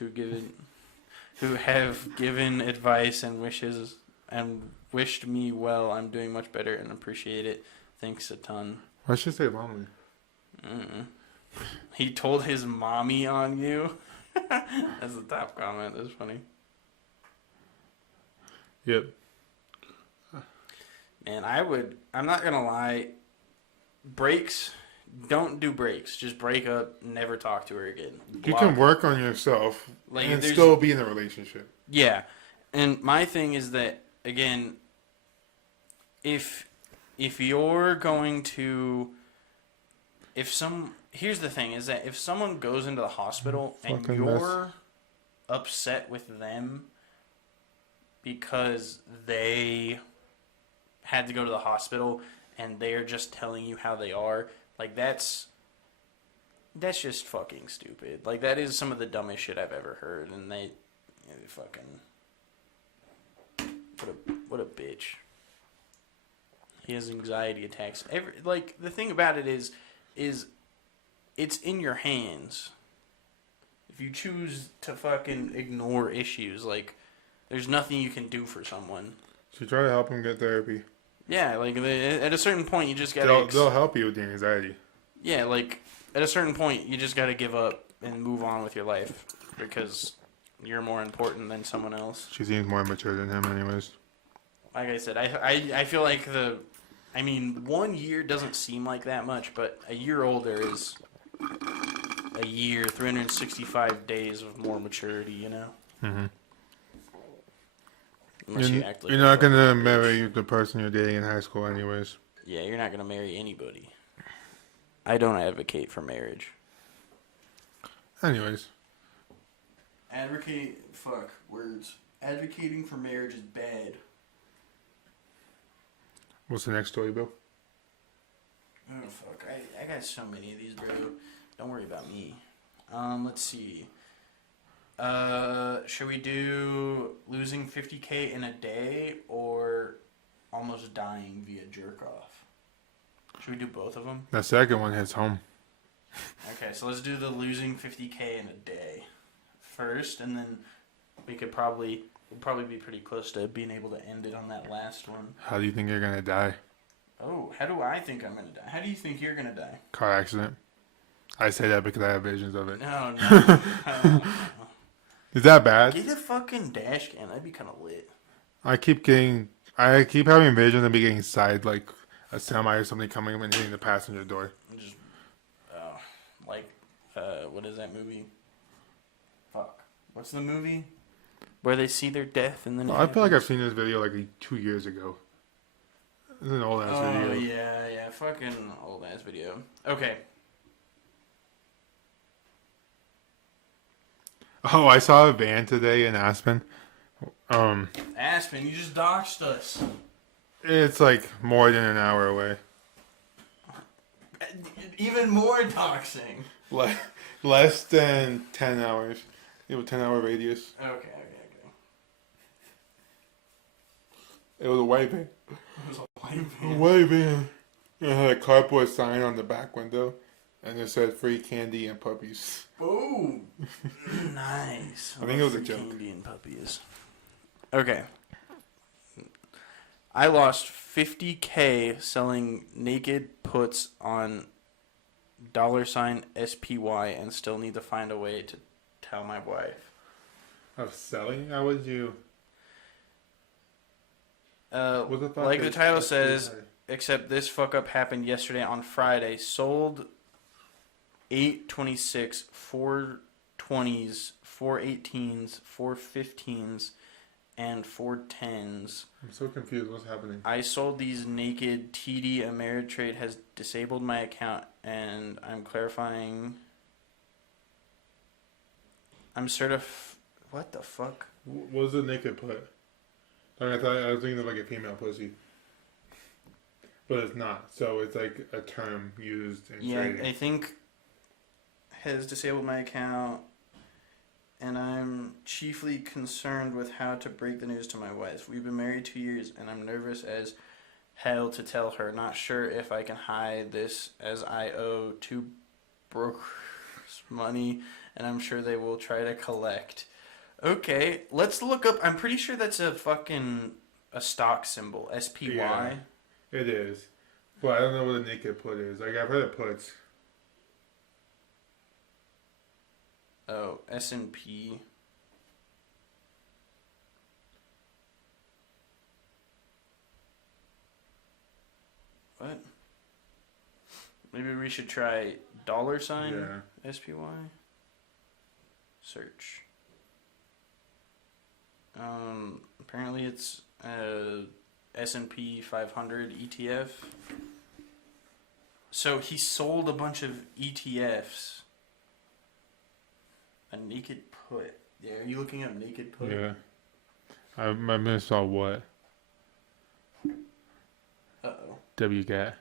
who have given advice and wishes and wished me well. I'm doing much better and appreciate it. Thanks a ton. Why should I say lonely? He told his mommy on you. That's the top comment. That's funny. Yep. Man, I'm not gonna lie, don't do breaks. Just break up, never talk to her again. You can work on yourself and still be in a relationship. Yeah. And my thing is that, again, if you're going to, here's the thing, is that if someone goes into the hospital and you're upset with them because they had to go to the hospital and they're just telling you how they are, like, that's just fucking stupid. Like, that is some of the dumbest shit I've ever heard, and they fucking, what a bitch. He has anxiety attacks. The thing about it is it's in your hands. If you choose to fucking ignore issues, like, there's nothing you can do for someone. So try to help him get therapy. Yeah, like, at a certain point, you just gotta... They'll help you with the anxiety. Yeah, like, at a certain point, you just gotta give up and move on with your life, because you're more important than someone else. She seems more mature than him anyways. Like I said, I feel like 1 year doesn't seem like that much, but a year older is a year, 365 days of more maturity, you know? Mm-hmm. Unless you act like you're not going to marry the person you're dating in high school anyways. Yeah, you're not going to marry anybody. I don't advocate for marriage. Anyways. Advocating for marriage is bad. What's the next story, Bill? Oh fuck! I got so many of these, bro. Don't worry about me. Let's see. Should we do losing 50K in a day or almost dying via jerk off? Should we do both of them? The second one hits home. Okay, so let's do the losing 50K in a day first, and then we'll probably be pretty close to being able to end it on that last one. How do you think you're gonna die? Oh, how do I think I'm gonna die? How do you think you're gonna die? Car accident. I say that because I have visions of it. No, no. Is that bad? Get a fucking dash cam. That'd be kind of lit. I keep having visions of me getting side, like a semi or something coming and hitting the passenger door. Just, like, what is that movie? Fuck. What's the movie? Where they see their death and then. I feel like I've seen this video like 2 years ago. It's an old ass video. Oh yeah, fucking old ass video. Okay. Oh, I saw a van today in Aspen. Aspen, you just doxed us. It's like more than an hour away. Even more doxing. Less than 10 hours. You have a 10-hour radius. Okay. It was a white van. It was a white van. A white van. It had a cardboard sign on the back window, and it said free candy and puppies. Boom. Nice. I think it was a joke. Candy and puppies. Okay. I lost 50K selling naked puts on $SPY and still need to find a way to tell my wife. Of selling? How would you? What the fuck Like the is title SPY? says, except this fuck up happened yesterday on Friday. Sold 826, 420s, 418s, 415s, and 410s. I'm so confused. What's happening? I sold these naked. TD Ameritrade has disabled my account, and I'm clarifying. I'm what the fuck? What was the naked put? I was thinking of like a female pussy. But it's not. So it's like a term used in trading. I think has disabled my account, and I'm chiefly concerned with how to break the news to my wife. We've been married 2 years, and I'm nervous as hell to tell her. Not sure if I can hide this, as I owe 2 brokers money, and I'm sure they will try to collect. Okay, let's look up. I'm pretty sure that's a stock symbol, SPY. Yeah. It is. Well, I don't know what a naked put is. Like, I've heard of puts. Oh, S&P. What? Maybe we should try $SPY. Search. Apparently it's S&P 500 ETF. So he sold a bunch of ETFs. A naked put. Yeah, are you looking up naked put? Yeah. I missed all what? Uh-oh. WGAT.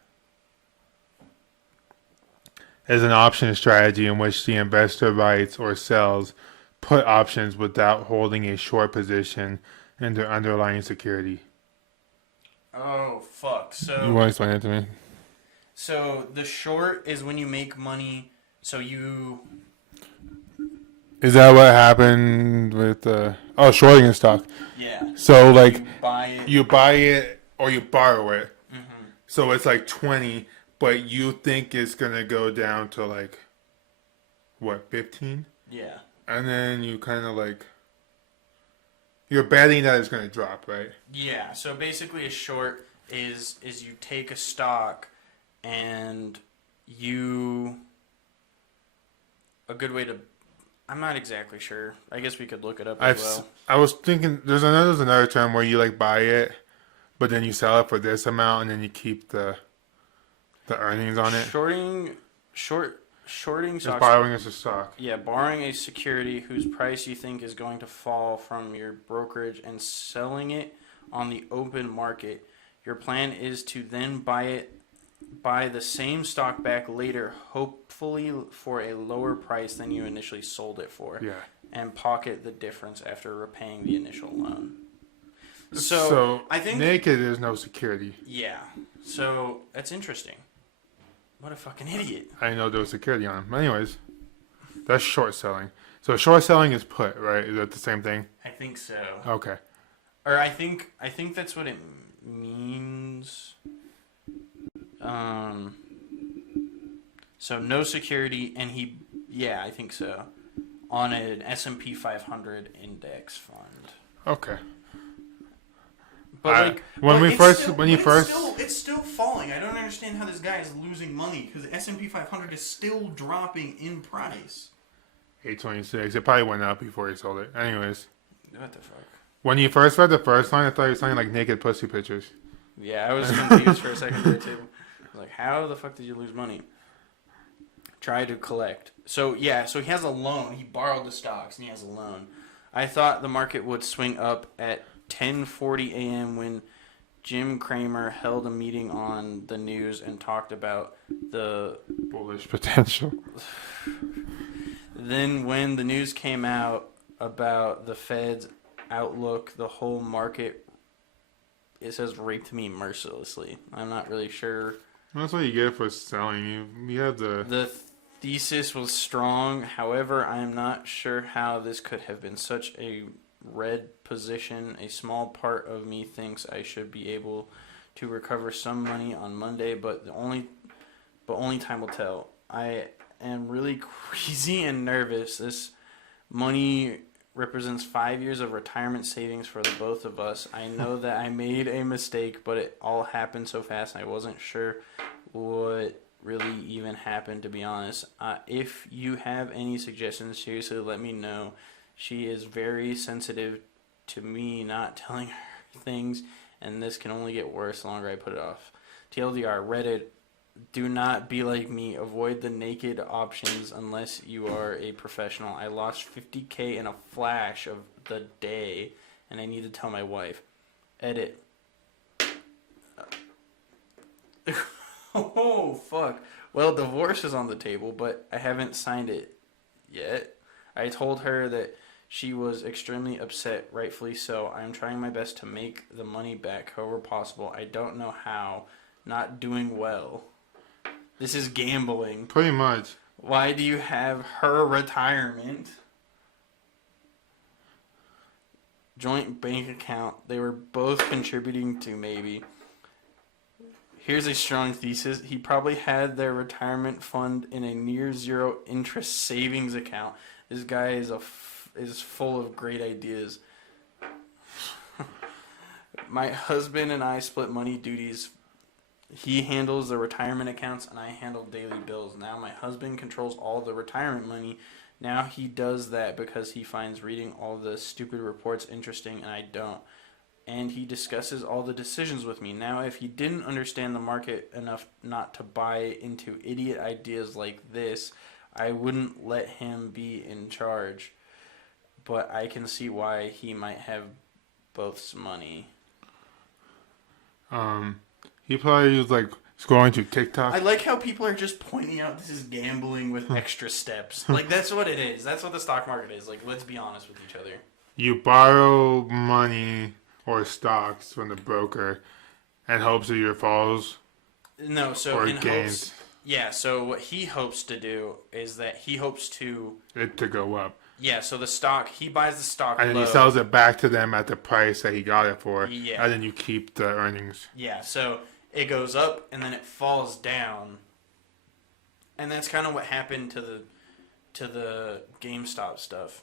Is an option strategy in which the investor writes or sells put options without holding a short position in their underlying security. Oh, fuck. You want to explain it to me? So the short is when you make money, so you... Is that what happened with shorting a stock? Yeah. So like You buy it. or you borrow it. Mm-hmm. So it's like 20, but you think it's gonna go down to like what, 15? Yeah. And then you kind of like you're betting that it's gonna drop, right? Yeah. So basically, a short is you take a stock and a good way to. I'm not exactly sure. I guess we could look it up as well. I was thinking there's another term where you like buy it, but then you sell it for this amount and then you keep the earnings on it. Shorting Just stocks. borrowing as a stock. Yeah, borrowing a security whose price you think is going to fall from your brokerage and selling it on the open market. Your plan is to then buy the same stock back later, hopefully for a lower price than you initially sold it for, Yeah. and pocket the difference after repaying the initial loan. So I think naked is no security. yeah. So that's interesting. What a fucking idiot. I didn't know there was security on them. Anyways, that's short selling. So short selling is put, right? Is that the same thing? I think so. Okay. Or I think that's what it means. So no security, and I think so, on an S&P 500 index fund. Okay. But it's still falling. I don't understand how this guy is losing money because the S&P 500 is still dropping in price. 826. It probably went up before he sold it. Anyways, What the fuck? when you first read the first line, I thought you were saying like naked pussy pictures. Yeah, I was confused for a second there too. I was like, how the fuck did you lose money? Try to collect. So he has a loan. He borrowed the stocks and he has a loan. I thought the market would swing up at 10:40 a.m. when Jim Cramer held a meeting on the news and talked about the Bullish potential. Then when the news came out about the Fed's outlook, the whole market, it says, raped me mercilessly. I'm not really sure. That's what you get for selling. You have the... The thesis was strong. However, I am not sure how this could have been such a red position. A small part of me thinks I should be able to recover some money on Monday, but only time will tell. I am really queasy and nervous. This money represents 5 years of retirement savings for the both of us. I know that I made a mistake, but it all happened so fast I wasn't sure what really even happened, to be honest. If you have any suggestions, seriously let me know. She is very sensitive to me not telling her things, and this can only get worse the longer I put it off. TLDR, Reddit, do not be like me. Avoid the naked options unless you are a professional. I lost $50K in a flash of the day, and I need to tell my wife. Edit. Oh, fuck. Well, divorce is on the table, but I haven't signed it yet. I told her that she was extremely upset, rightfully so. I am trying my best to make the money back however possible. I don't know how. Not doing well. This is gambling. Pretty much. Why do you have her retirement? Joint bank account. They were both contributing to maybe. Here's a strong thesis. He probably had their retirement fund in a near zero interest savings account. This guy is full of great ideas. My husband and I split money duties. He handles the retirement accounts and I handle daily bills. Now my husband controls all the retirement money. Now he does that because he finds reading all the stupid reports interesting and I don't. And he discusses all the decisions with me. Now if he didn't understand the market enough not to buy into idiot ideas like this, I wouldn't let him be in charge. But I can see why he might have both's money. He probably was like scrolling through TikTok. I like how people are just pointing out this is gambling with extra steps. Like, that's what it is. That's what the stock market is. Like, let's be honest with each other. You borrow money or stocks from the broker and hopes that your falls No, so or in gains hopes... Yeah, so what he hopes to do is that he hopes to... it to go up. Yeah, so the stock, he buys the stock And then low. he sells it back to them at the price that he got it for. Yeah. And then you keep the earnings. Yeah, so it goes up and then it falls down. And that's kind of what happened to the GameStop stuff.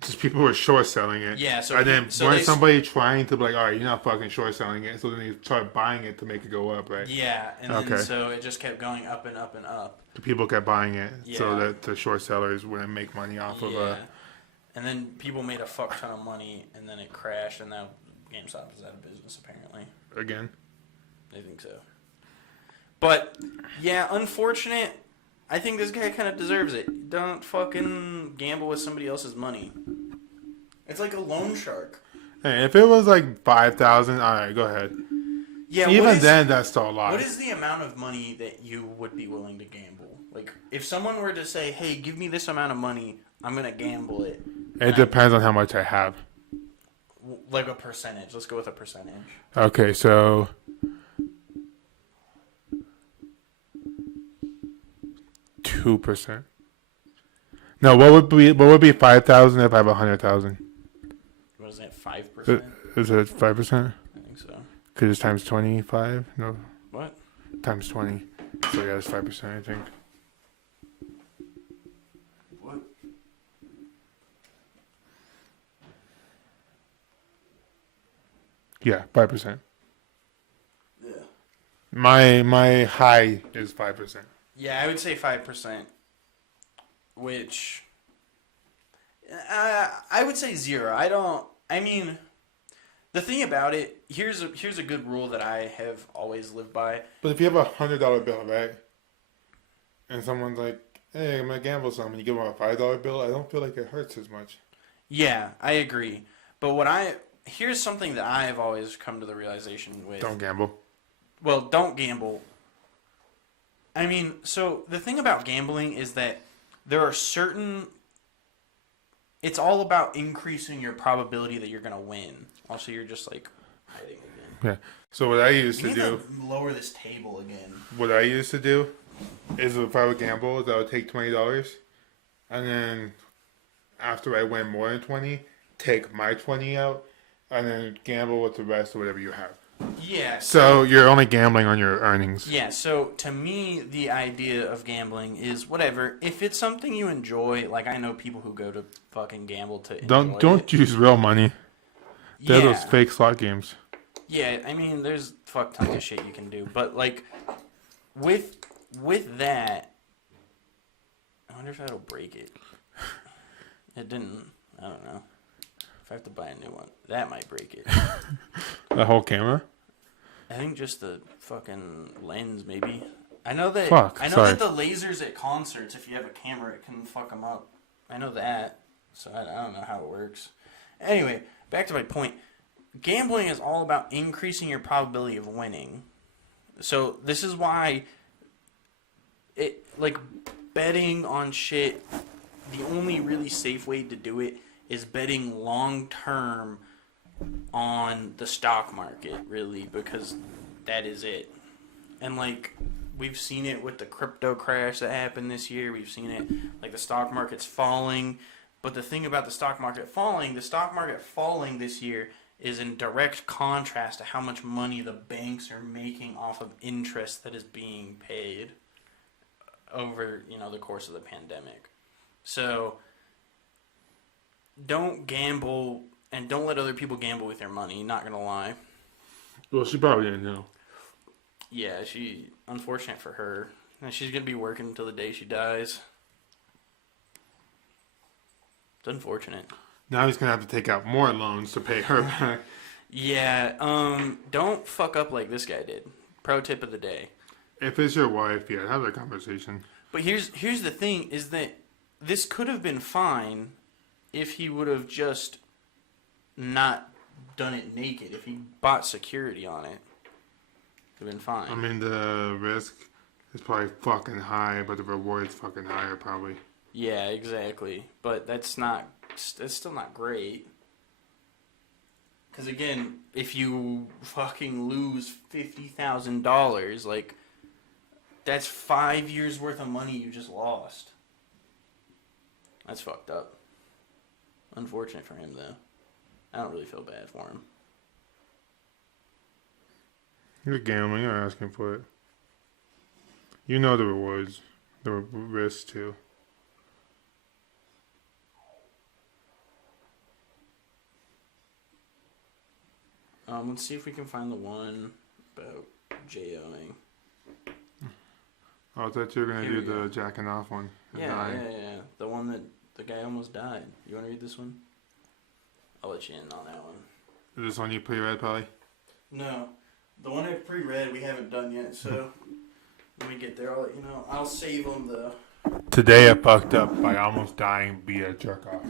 Just people were short selling it. Yeah, so and then so weren't they- somebody trying to be like, all right, you're not fucking short selling it. So then they start buying it to make it go up, right? Yeah, and then Okay. so it just kept going up and up and up. The people kept buying it so Yeah. that the short sellers wouldn't make money off of And then people made a fuck ton of money, and then it crashed, and now GameStop is out of business, apparently. again. I think so. But, yeah, unfortunate. I think this guy kind of deserves it. Don't fucking gamble with somebody else's money. It's like a loan shark. Hey, if it was like 5,000, all right, go ahead. Yeah. Even then, that's still a lot. What is the amount of money that you would be willing to gamble? Like, if someone were to say, "Hey, give me this amount of money, I'm gonna gamble it." It depends on how much I have. Like a percentage. Let's go with a percentage. Okay, so 2%. No, what would be 5,000 if I have 100,000? What is that? 5%? Is it 5%? I think so. Because it's times 25. No, What? times 20. So yeah, it's 5%. I think. What? Yeah, 5%. Yeah. My high is 5%. Yeah, I would say 5%. Which I would say 0. I mean, the thing about it, here's a good rule that I have always lived by. But if you have $100 bill, right, and someone's like, "Hey, I'm gonna gamble some," and you give them a $5 bill, I don't feel like it hurts as much. Yeah, I agree. But here's something that I have always come to the realization with. Don't gamble. Well, don't gamble. I mean, so the thing about gambling is that there are certain... It's all about increasing your probability that you're going to win. Also, you're just, like, hiding again. Yeah. So what I used You to need do, to lower this table again. what I used to do, is if I would gamble, is I would take $20, and then after I win more than 20, take my 20 out, and then gamble with the rest of whatever you have. Yeah. So you're only gambling on your earnings. Yeah, so to me, the idea of gambling is whatever. If it's something you enjoy, like I know people who go to fucking gamble to enjoy Don't it. use real money. They're Yeah. those fake slot games. Yeah, I mean, there's fuck tons of shit you can do, but like with that, I wonder if that'll break it. It didn't. I don't know. If I have to buy a new one, that might break it. The whole camera. I think just the fucking lens, maybe. I know that. Sorry. That the lasers at concerts, if you have a camera, it can fuck them up. I know that, so I don't know how it works. Anyway, back to my point. Gambling is all about increasing your probability of winning. So this is why it betting on shit. The only really safe way to do it is betting long term on the stock market, really, because that is it. And like we've seen it with the crypto crash that happened this year. We've seen it like the stock market's falling. But the thing about the stock market falling this year is in direct contrast to how much money the banks are making off of interest that is being paid over, the course of the pandemic. So don't gamble and don't let other people gamble with your money, not gonna lie. Well, she probably didn't know. Yeah, unfortunate for her. And she's gonna be working until the day she dies. It's unfortunate. Now he's gonna have to take out more loans to pay her back. Yeah, don't fuck up like this guy did. Pro tip of the day. If it's your wife, yeah, have that conversation. But here's the thing, is that this could have been fine if he would have just not done it naked. If he bought security on it, it would have been fine. I mean, the risk is probably fucking high, but the reward's fucking higher, probably. Yeah, exactly. But that's still not great. Because again, if you fucking lose $50,000, like, that's 5 years worth of money you just lost. That's fucked up. Unfortunate for him, though. I don't really feel bad for him. You're gambling, you're asking for it. You know the rewards, the risks, too. Let's see if we can find the one about J-O-ing. Oh, I thought you were going to Here do we go. the jacking off one. and Yeah. dying. The one that the guy almost died. You want to read this one? I'll let you in on that one. Is this one you pre-read, probably? No. The one I pre-read we haven't done yet, so when we get there, I'll let you know. I'll save them, though. Today I fucked up by almost dying via jerk off.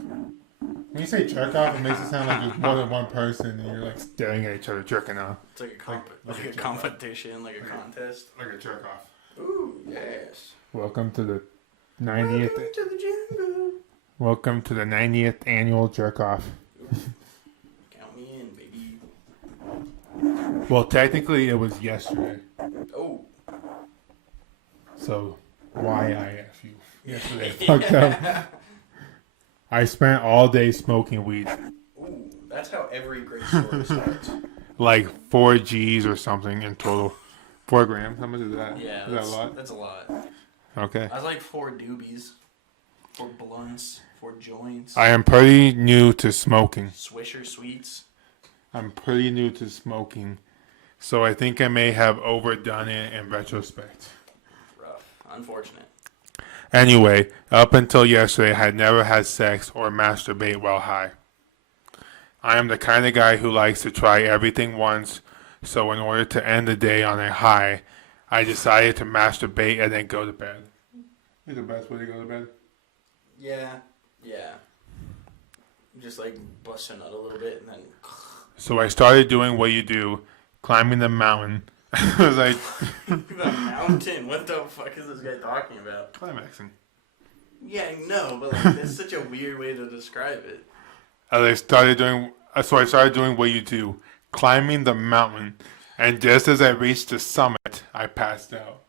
When you say jerk off, it makes it sound like there's more than one person and you're like staring at each other jerking off. It's like Like a competition, like a contest. Like a jerk off. Ooh, yes. Welcome to the 90th. Welcome to the jungle. Welcome to the 90th annual jerk off. Count me in, baby. Well, technically it was yesterday. Oh. So why IFU? Yesterday fucked up. I spent all day smoking weed. Ooh, that's how every great story starts. Like 4 G's or something in total. 4 grams? How much is that? Yeah, Is that a lot? That's a lot. Okay. I was like 4 doobies, 4 blunts, 4 joints, I am pretty new to smoking. Swisher sweets. I'm pretty new to smoking. So I think I may have overdone it in retrospect. Rough. Unfortunate. Anyway, up until yesterday, I had never had sex or masturbate while high. I am the kind of guy who likes to try everything once, so in order to end the day on a high, I decided to masturbate and then go to bed. Is the best way to go to bed? Yeah. Just like bust a nut a little bit and then. So I started doing what you do, climbing the mountain. I was like, The mountain? What the fuck is this guy talking about? climaxing. Yeah, I know, but like, that's such a weird way to describe it. I started doing what you do, climbing the mountain, and just as I reached the summit, I passed out.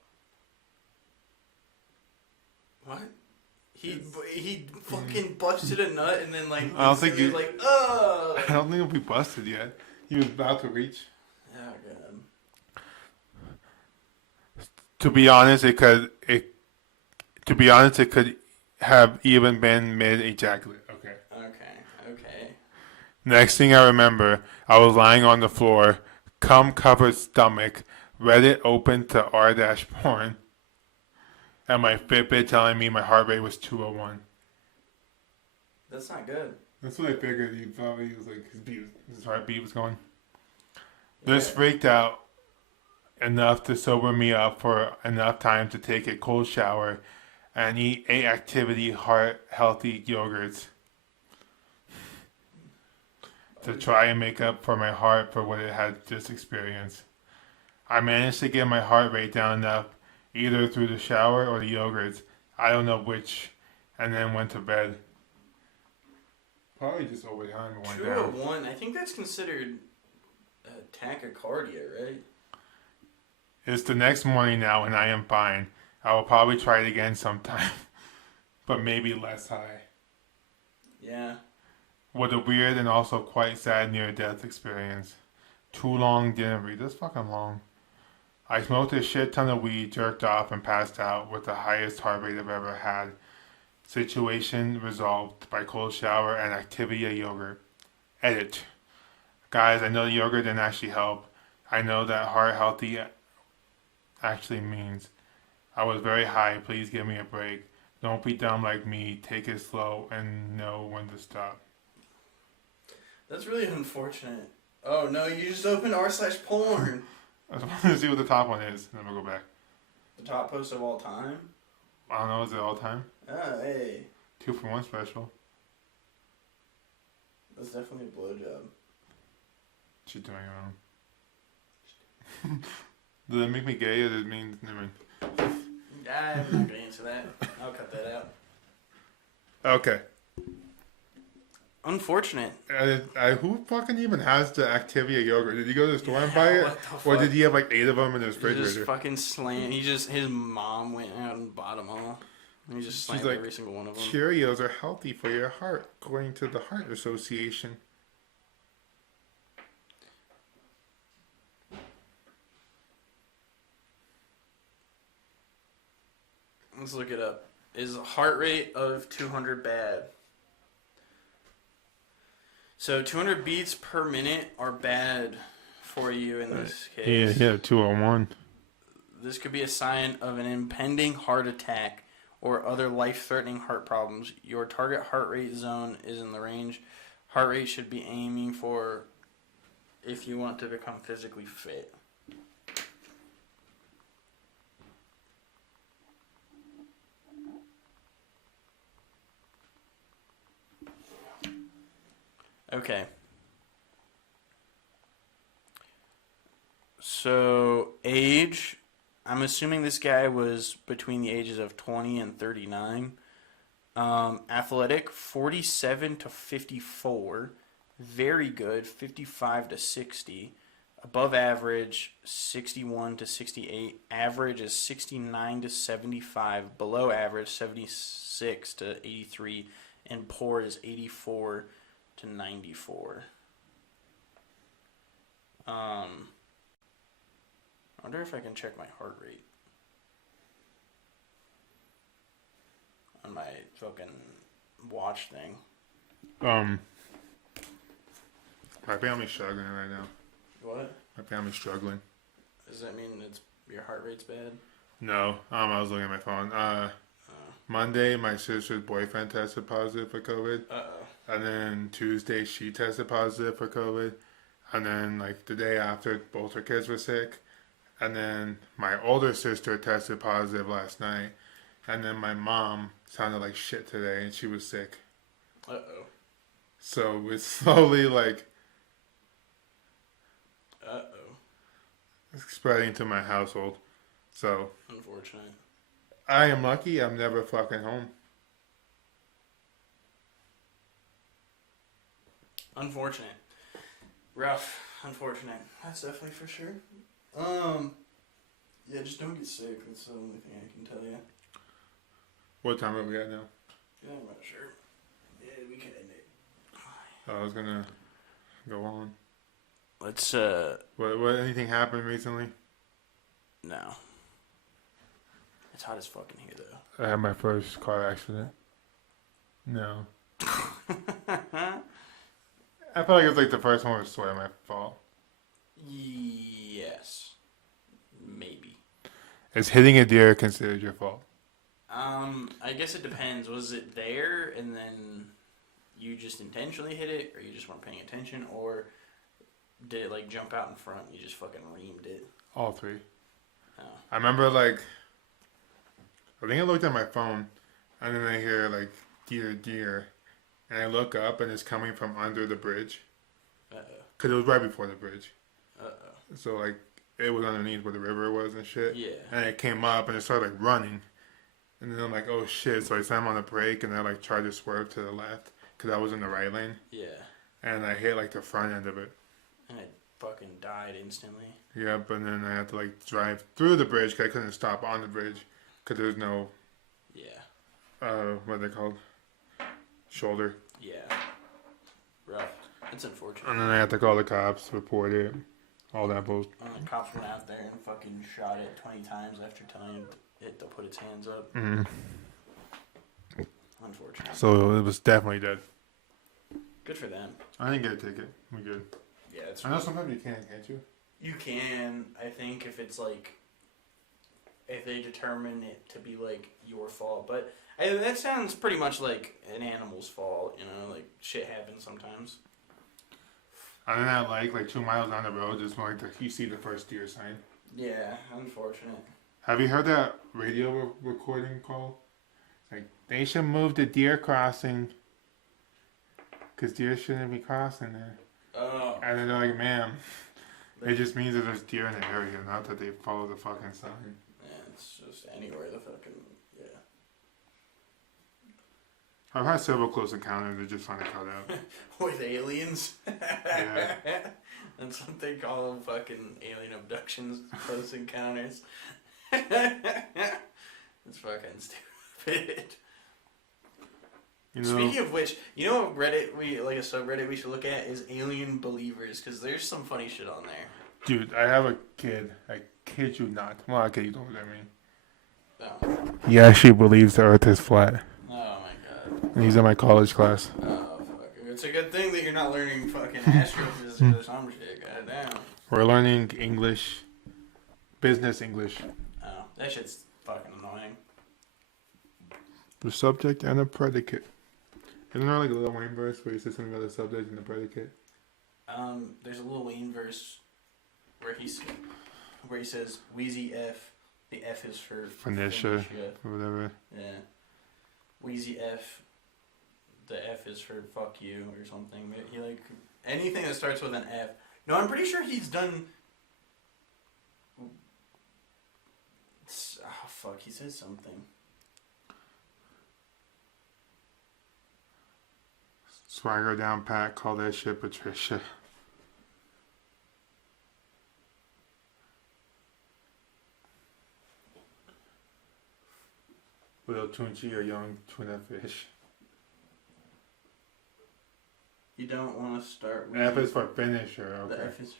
What? He fucking busted a nut and then like. I don't think he was you- like, ugh. I don't think it'll be busted yet. He was about to reach. Oh god. To be honest, it could have even been mid ejaculate. Okay. Okay. Next thing I remember, I was lying on the floor, cum covered stomach, Reddit open to r-porn, and my Fitbit telling me my heart rate was 201. That's not good. That's what I figured. He probably was like his heartbeat was going. This Yeah. freaked out enough to sober me up for enough time to take a cold shower and eat 8 activity heart healthy yogurts to try and make up for my heart for what it had just experienced. I managed to get my heart rate down enough either through the shower or the yogurts. I don't know which, and then went to bed. Probably just over time it went down. 201. I think that's considered tachycardia, right? It's the next morning now and I am fine. I will probably try it again sometime, but maybe less high. Yeah. What a weird and also quite sad near-death experience. Too long didn't read. That's fucking long. I smoked a shit ton of weed, jerked off, and passed out with the highest heart rate I've ever had. Situation resolved by cold shower and Activia yogurt. Edit. Guys, I know the yogurt didn't actually help. I know that heart healthy actually means. I was very high. Please give me a break. Don't be dumb like me. Take it slow and know when to stop. That's really unfortunate. Oh no, you just opened r/porn. I just want to see what the top one is, and then we'll go back. The top post of all time? I don't know, is it all time? Oh, hey. 2 for 1 special. That's definitely a blowjob. She's doing it wrong. Does that make me gay or does it mean... Never mind. I'm not going to answer that. I'll cut that out. Okay. Unfortunate. Who fucking even has the Activia yogurt? Did he go to the store and buy it? What the Or fuck? did he have like 8 of them in his He just refrigerator? fucking slammed. His mom went out and bought them all. And he just slammed like, every single one of them. Cheerios are healthy for your heart, according to the Heart Association. Let's look it up. Is heart rate of 200 bad? So 200 beats per minute are bad for you in this case. Yeah, 201. This could be a sign of an impending heart attack or other life-threatening heart problems. Your target heart rate zone is in the range heart rate should be aiming for if you want to become physically fit. Okay. So, age, I'm assuming this guy was between the ages of 20 and 39. Athletic, 47 to 54. Very good, 55 to 60. Above average, 61 to 68. Average is 69 to 75. Below average, 76 to 83. And poor is 84 to 94. I wonder if I can check my heart rate on my fucking watch thing. My family's struggling right now. What? My family's struggling. Does that mean it's your heart rate's bad? No, I was looking at my phone. Monday, my sister's boyfriend tested positive for COVID. And then Tuesday, she tested positive for COVID. And then, like, the day after, both her kids were sick. And then my older sister tested positive last night. And then my mom sounded like shit today, and she was sick. Uh-oh. So it's slowly, like, spreading to my household. So Unfortunate. I am lucky I'm never fucking home. Unfortunate. Rough. Unfortunate. That's definitely for sure. Yeah, just don't get sick. That's the only thing I can tell you. What time are we at now? Yeah, I'm not sure. Yeah, we can end it. I was gonna go on. Let's, What anything happened recently? no. It's hot as fuck in here, though. I had my first car accident. No. I felt like it was like the first one was sort of my fault. Yes. Maybe. Is hitting a deer considered your fault? I guess it depends. Was it there and then you just intentionally hit it, or you just weren't paying attention, or did it like jump out in front and you just fucking reamed it? All three. Oh. I remember like, I think I looked at my phone, and then I hear like deer, deer, and I look up and it's coming from under the bridge. Uh-oh. Cause it was right before the bridge. Uh-oh. So like it was underneath where the river was and shit. Yeah. And it came up and it started like running. And then I'm like, oh shit. So I slammed on the brake and I like tried to swerve to the left because I was in the right lane. Yeah. And I hit like the front end of it. And it fucking died instantly. Yep. And then I had to like drive through the bridge because I couldn't stop on the bridge because there's no, Yeah. what are they called? Shoulder. Yeah. Rough. It's unfortunate. And then I had to call the cops, report it, all that bullshit. The cops went out there and fucking shot it 20 times after telling it to put its hands up. Mm-hmm. Unfortunate. So it was definitely dead. Good for them. I didn't get a ticket. We good. Yeah, it's I know sometimes you can't you? You can, I think, if it's like, if they determine it to be like your fault. But that sounds pretty much like an animal's fault, you know, like shit happens sometimes. And then I like 2 miles down the road, just like you see the first deer sign. Yeah, unfortunate. Have you heard that radio recording call? It's like, they should move the deer crossing. Because deer shouldn't be crossing there. Oh. And then they're like, ma'am, it just means that there's deer in the area, not that they follow the fucking sign. Yeah, it's just anywhere the fucking, yeah. I've had several close encounters that just find it cut out. With aliens? Yeah. That's what they call them, fucking alien abductions, close encounters. It's fucking stupid. You know, Speaking of which, you know what Reddit, a subreddit we should look at is Alien Believers, because there's some funny shit on there. dude, I have a kid. I kid you not. Well, I kid you don't know what I mean. Oh. He actually believes the earth is flat. Oh my god. And he's in my college class. Oh, fuck. It's a good thing that you're not learning fucking astrophysics or some shit, goddamn. We're learning English, business English. Oh, that shit's fucking annoying. The subject and a predicate. Isn't there like a Lil Wayne verse where he says something about the subject and the predicate? There's a Lil Wayne verse where he says Wheezy F. The F is for Phoenicia, or whatever. Yeah. Wheezy F. the F is for fuck you or something. He like anything that starts with an F. No, I'm pretty sure he's done. Oh fuck, he said something. Swagger down pat, call that shit Patricia. Little Tunchi or young tuna fish. You don't want to start with F is for finisher, the okay. F is.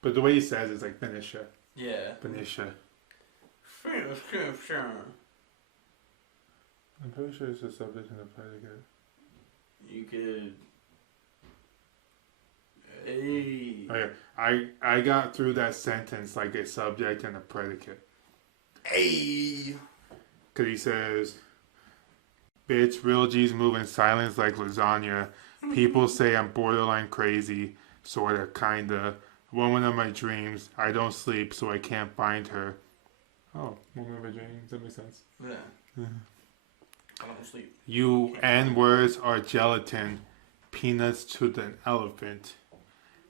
But the way he says it's like finisher. Yeah. Finisher. Finisher. I'm pretty sure it's a subject and a predicate. You could. Hey. Okay, I got through that sentence like a subject and a predicate. Hey. Because he says, bitch, real G's move in silence like lasagna. People say I'm borderline crazy, sorta, kinda. Woman of my dreams. I don't sleep, so I can't find her. Oh, woman of my dreams. That makes sense. Yeah. I don't sleep. You N-words are gelatin. Peanuts to the elephant.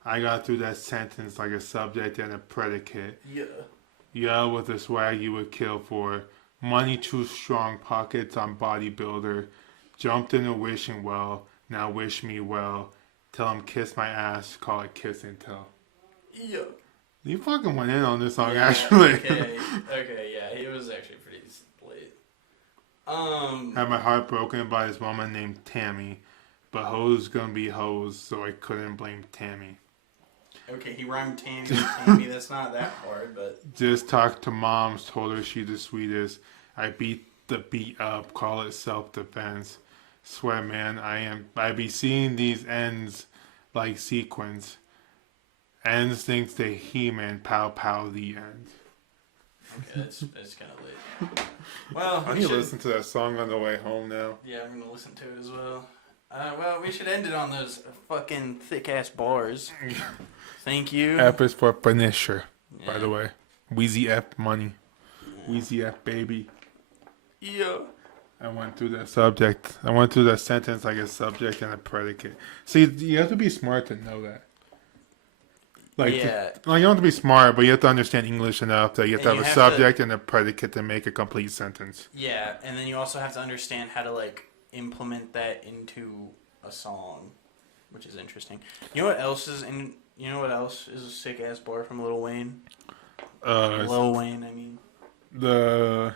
I got through that sentence like a subject and a predicate. Yeah. Yeah, with a swag you would kill for. Money too strong, pockets on bodybuilder. Jumped in a wishing well, now wish me well. Tell him kiss my ass, call it kiss and tell. Yeah. You fucking went in on this song, Yeah, actually. Okay, yeah, he was actually pretty late. Had my heart broken by this woman named Tammy. But hoes gonna be hoes, so I couldn't blame Tammy. Okay, he rhymed Tammy with Tammy. That's not that hard, but... Just talked to moms, told her she the sweetest. I beat the beat up, call it self-defense. Swear, man, I be seeing these ends like sequins. Ends thinks they He-Man, pow pow the end. Okay, that's kind of late. Well, I we need to should... listen to that song on the way home now. Yeah, I'm gonna listen to it as well. Well, we should end it on those fucking thick-ass bars. Thank you. F is for finisher, by Yeah. the way. Wheezy F money. Wheezy F baby. Yeah. I went through that subject. I went through that sentence like a subject and a predicate. See, you have to be smart to know that. Like, Yeah. like you don't have to be smart, but you have to understand English enough that you have to And have you a have to- subject and a predicate to make a complete sentence. Yeah, and then you also have to understand how to, like, implement that into a song, which is interesting. You know what else is in... You know what else is a sick-ass bar from Lil Wayne? Lil Wayne, I mean. The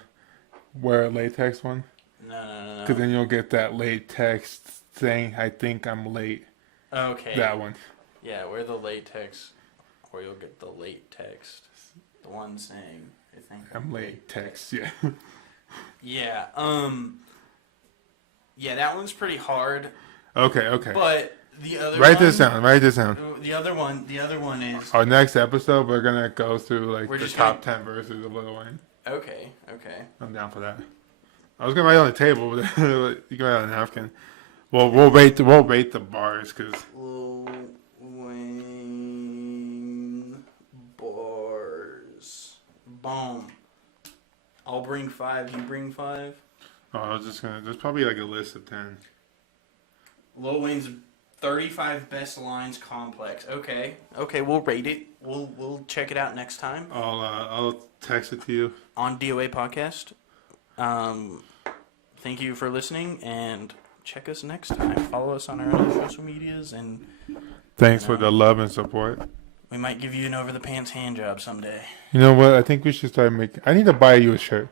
wear latex one? No. Because then you'll get that latex saying, I think I'm late. Okay. That one. Yeah, wear the latex, or you'll get the late text. The one saying, I think I'm late text, yeah. Yeah, yeah, that one's pretty hard, Okay. but the other Write one, this down. The other one is, Our next episode, we're going to go through like We're the just top 10 verses of Lil Wayne. okay. I'm down for that. I was gonna write it on the table, but you can write it on a napkin. Well, we'll rate the bars because Lil Wayne bars. Boom. I'll bring 5, you bring 5. I was just gonna. There's probably like a list of 10. Lil Wayne's 35 best lines complex. Okay, we'll rate it. We'll check it out next time I'll text it to you. on DOA Podcast. Thank you for listening, and check us next time. Follow us on our other social medias, and Thanks for the love and support. we might give you an over the pants hand job someday. You know what? I think we should start making. I need to buy you a shirt.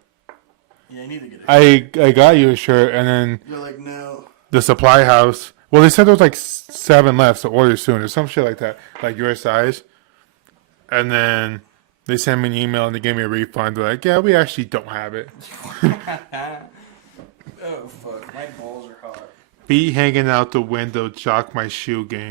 Yeah, I need to get it. I got you a shirt, and then You're like, no. the supply house. Well, they said there was like 7 left, so order soon or some shit like that, like your size. And then they sent me an email and they gave me a refund. They're like, yeah, we actually don't have it. Oh, fuck. My balls are hot. Feet hanging out the window, chalk my shoe game.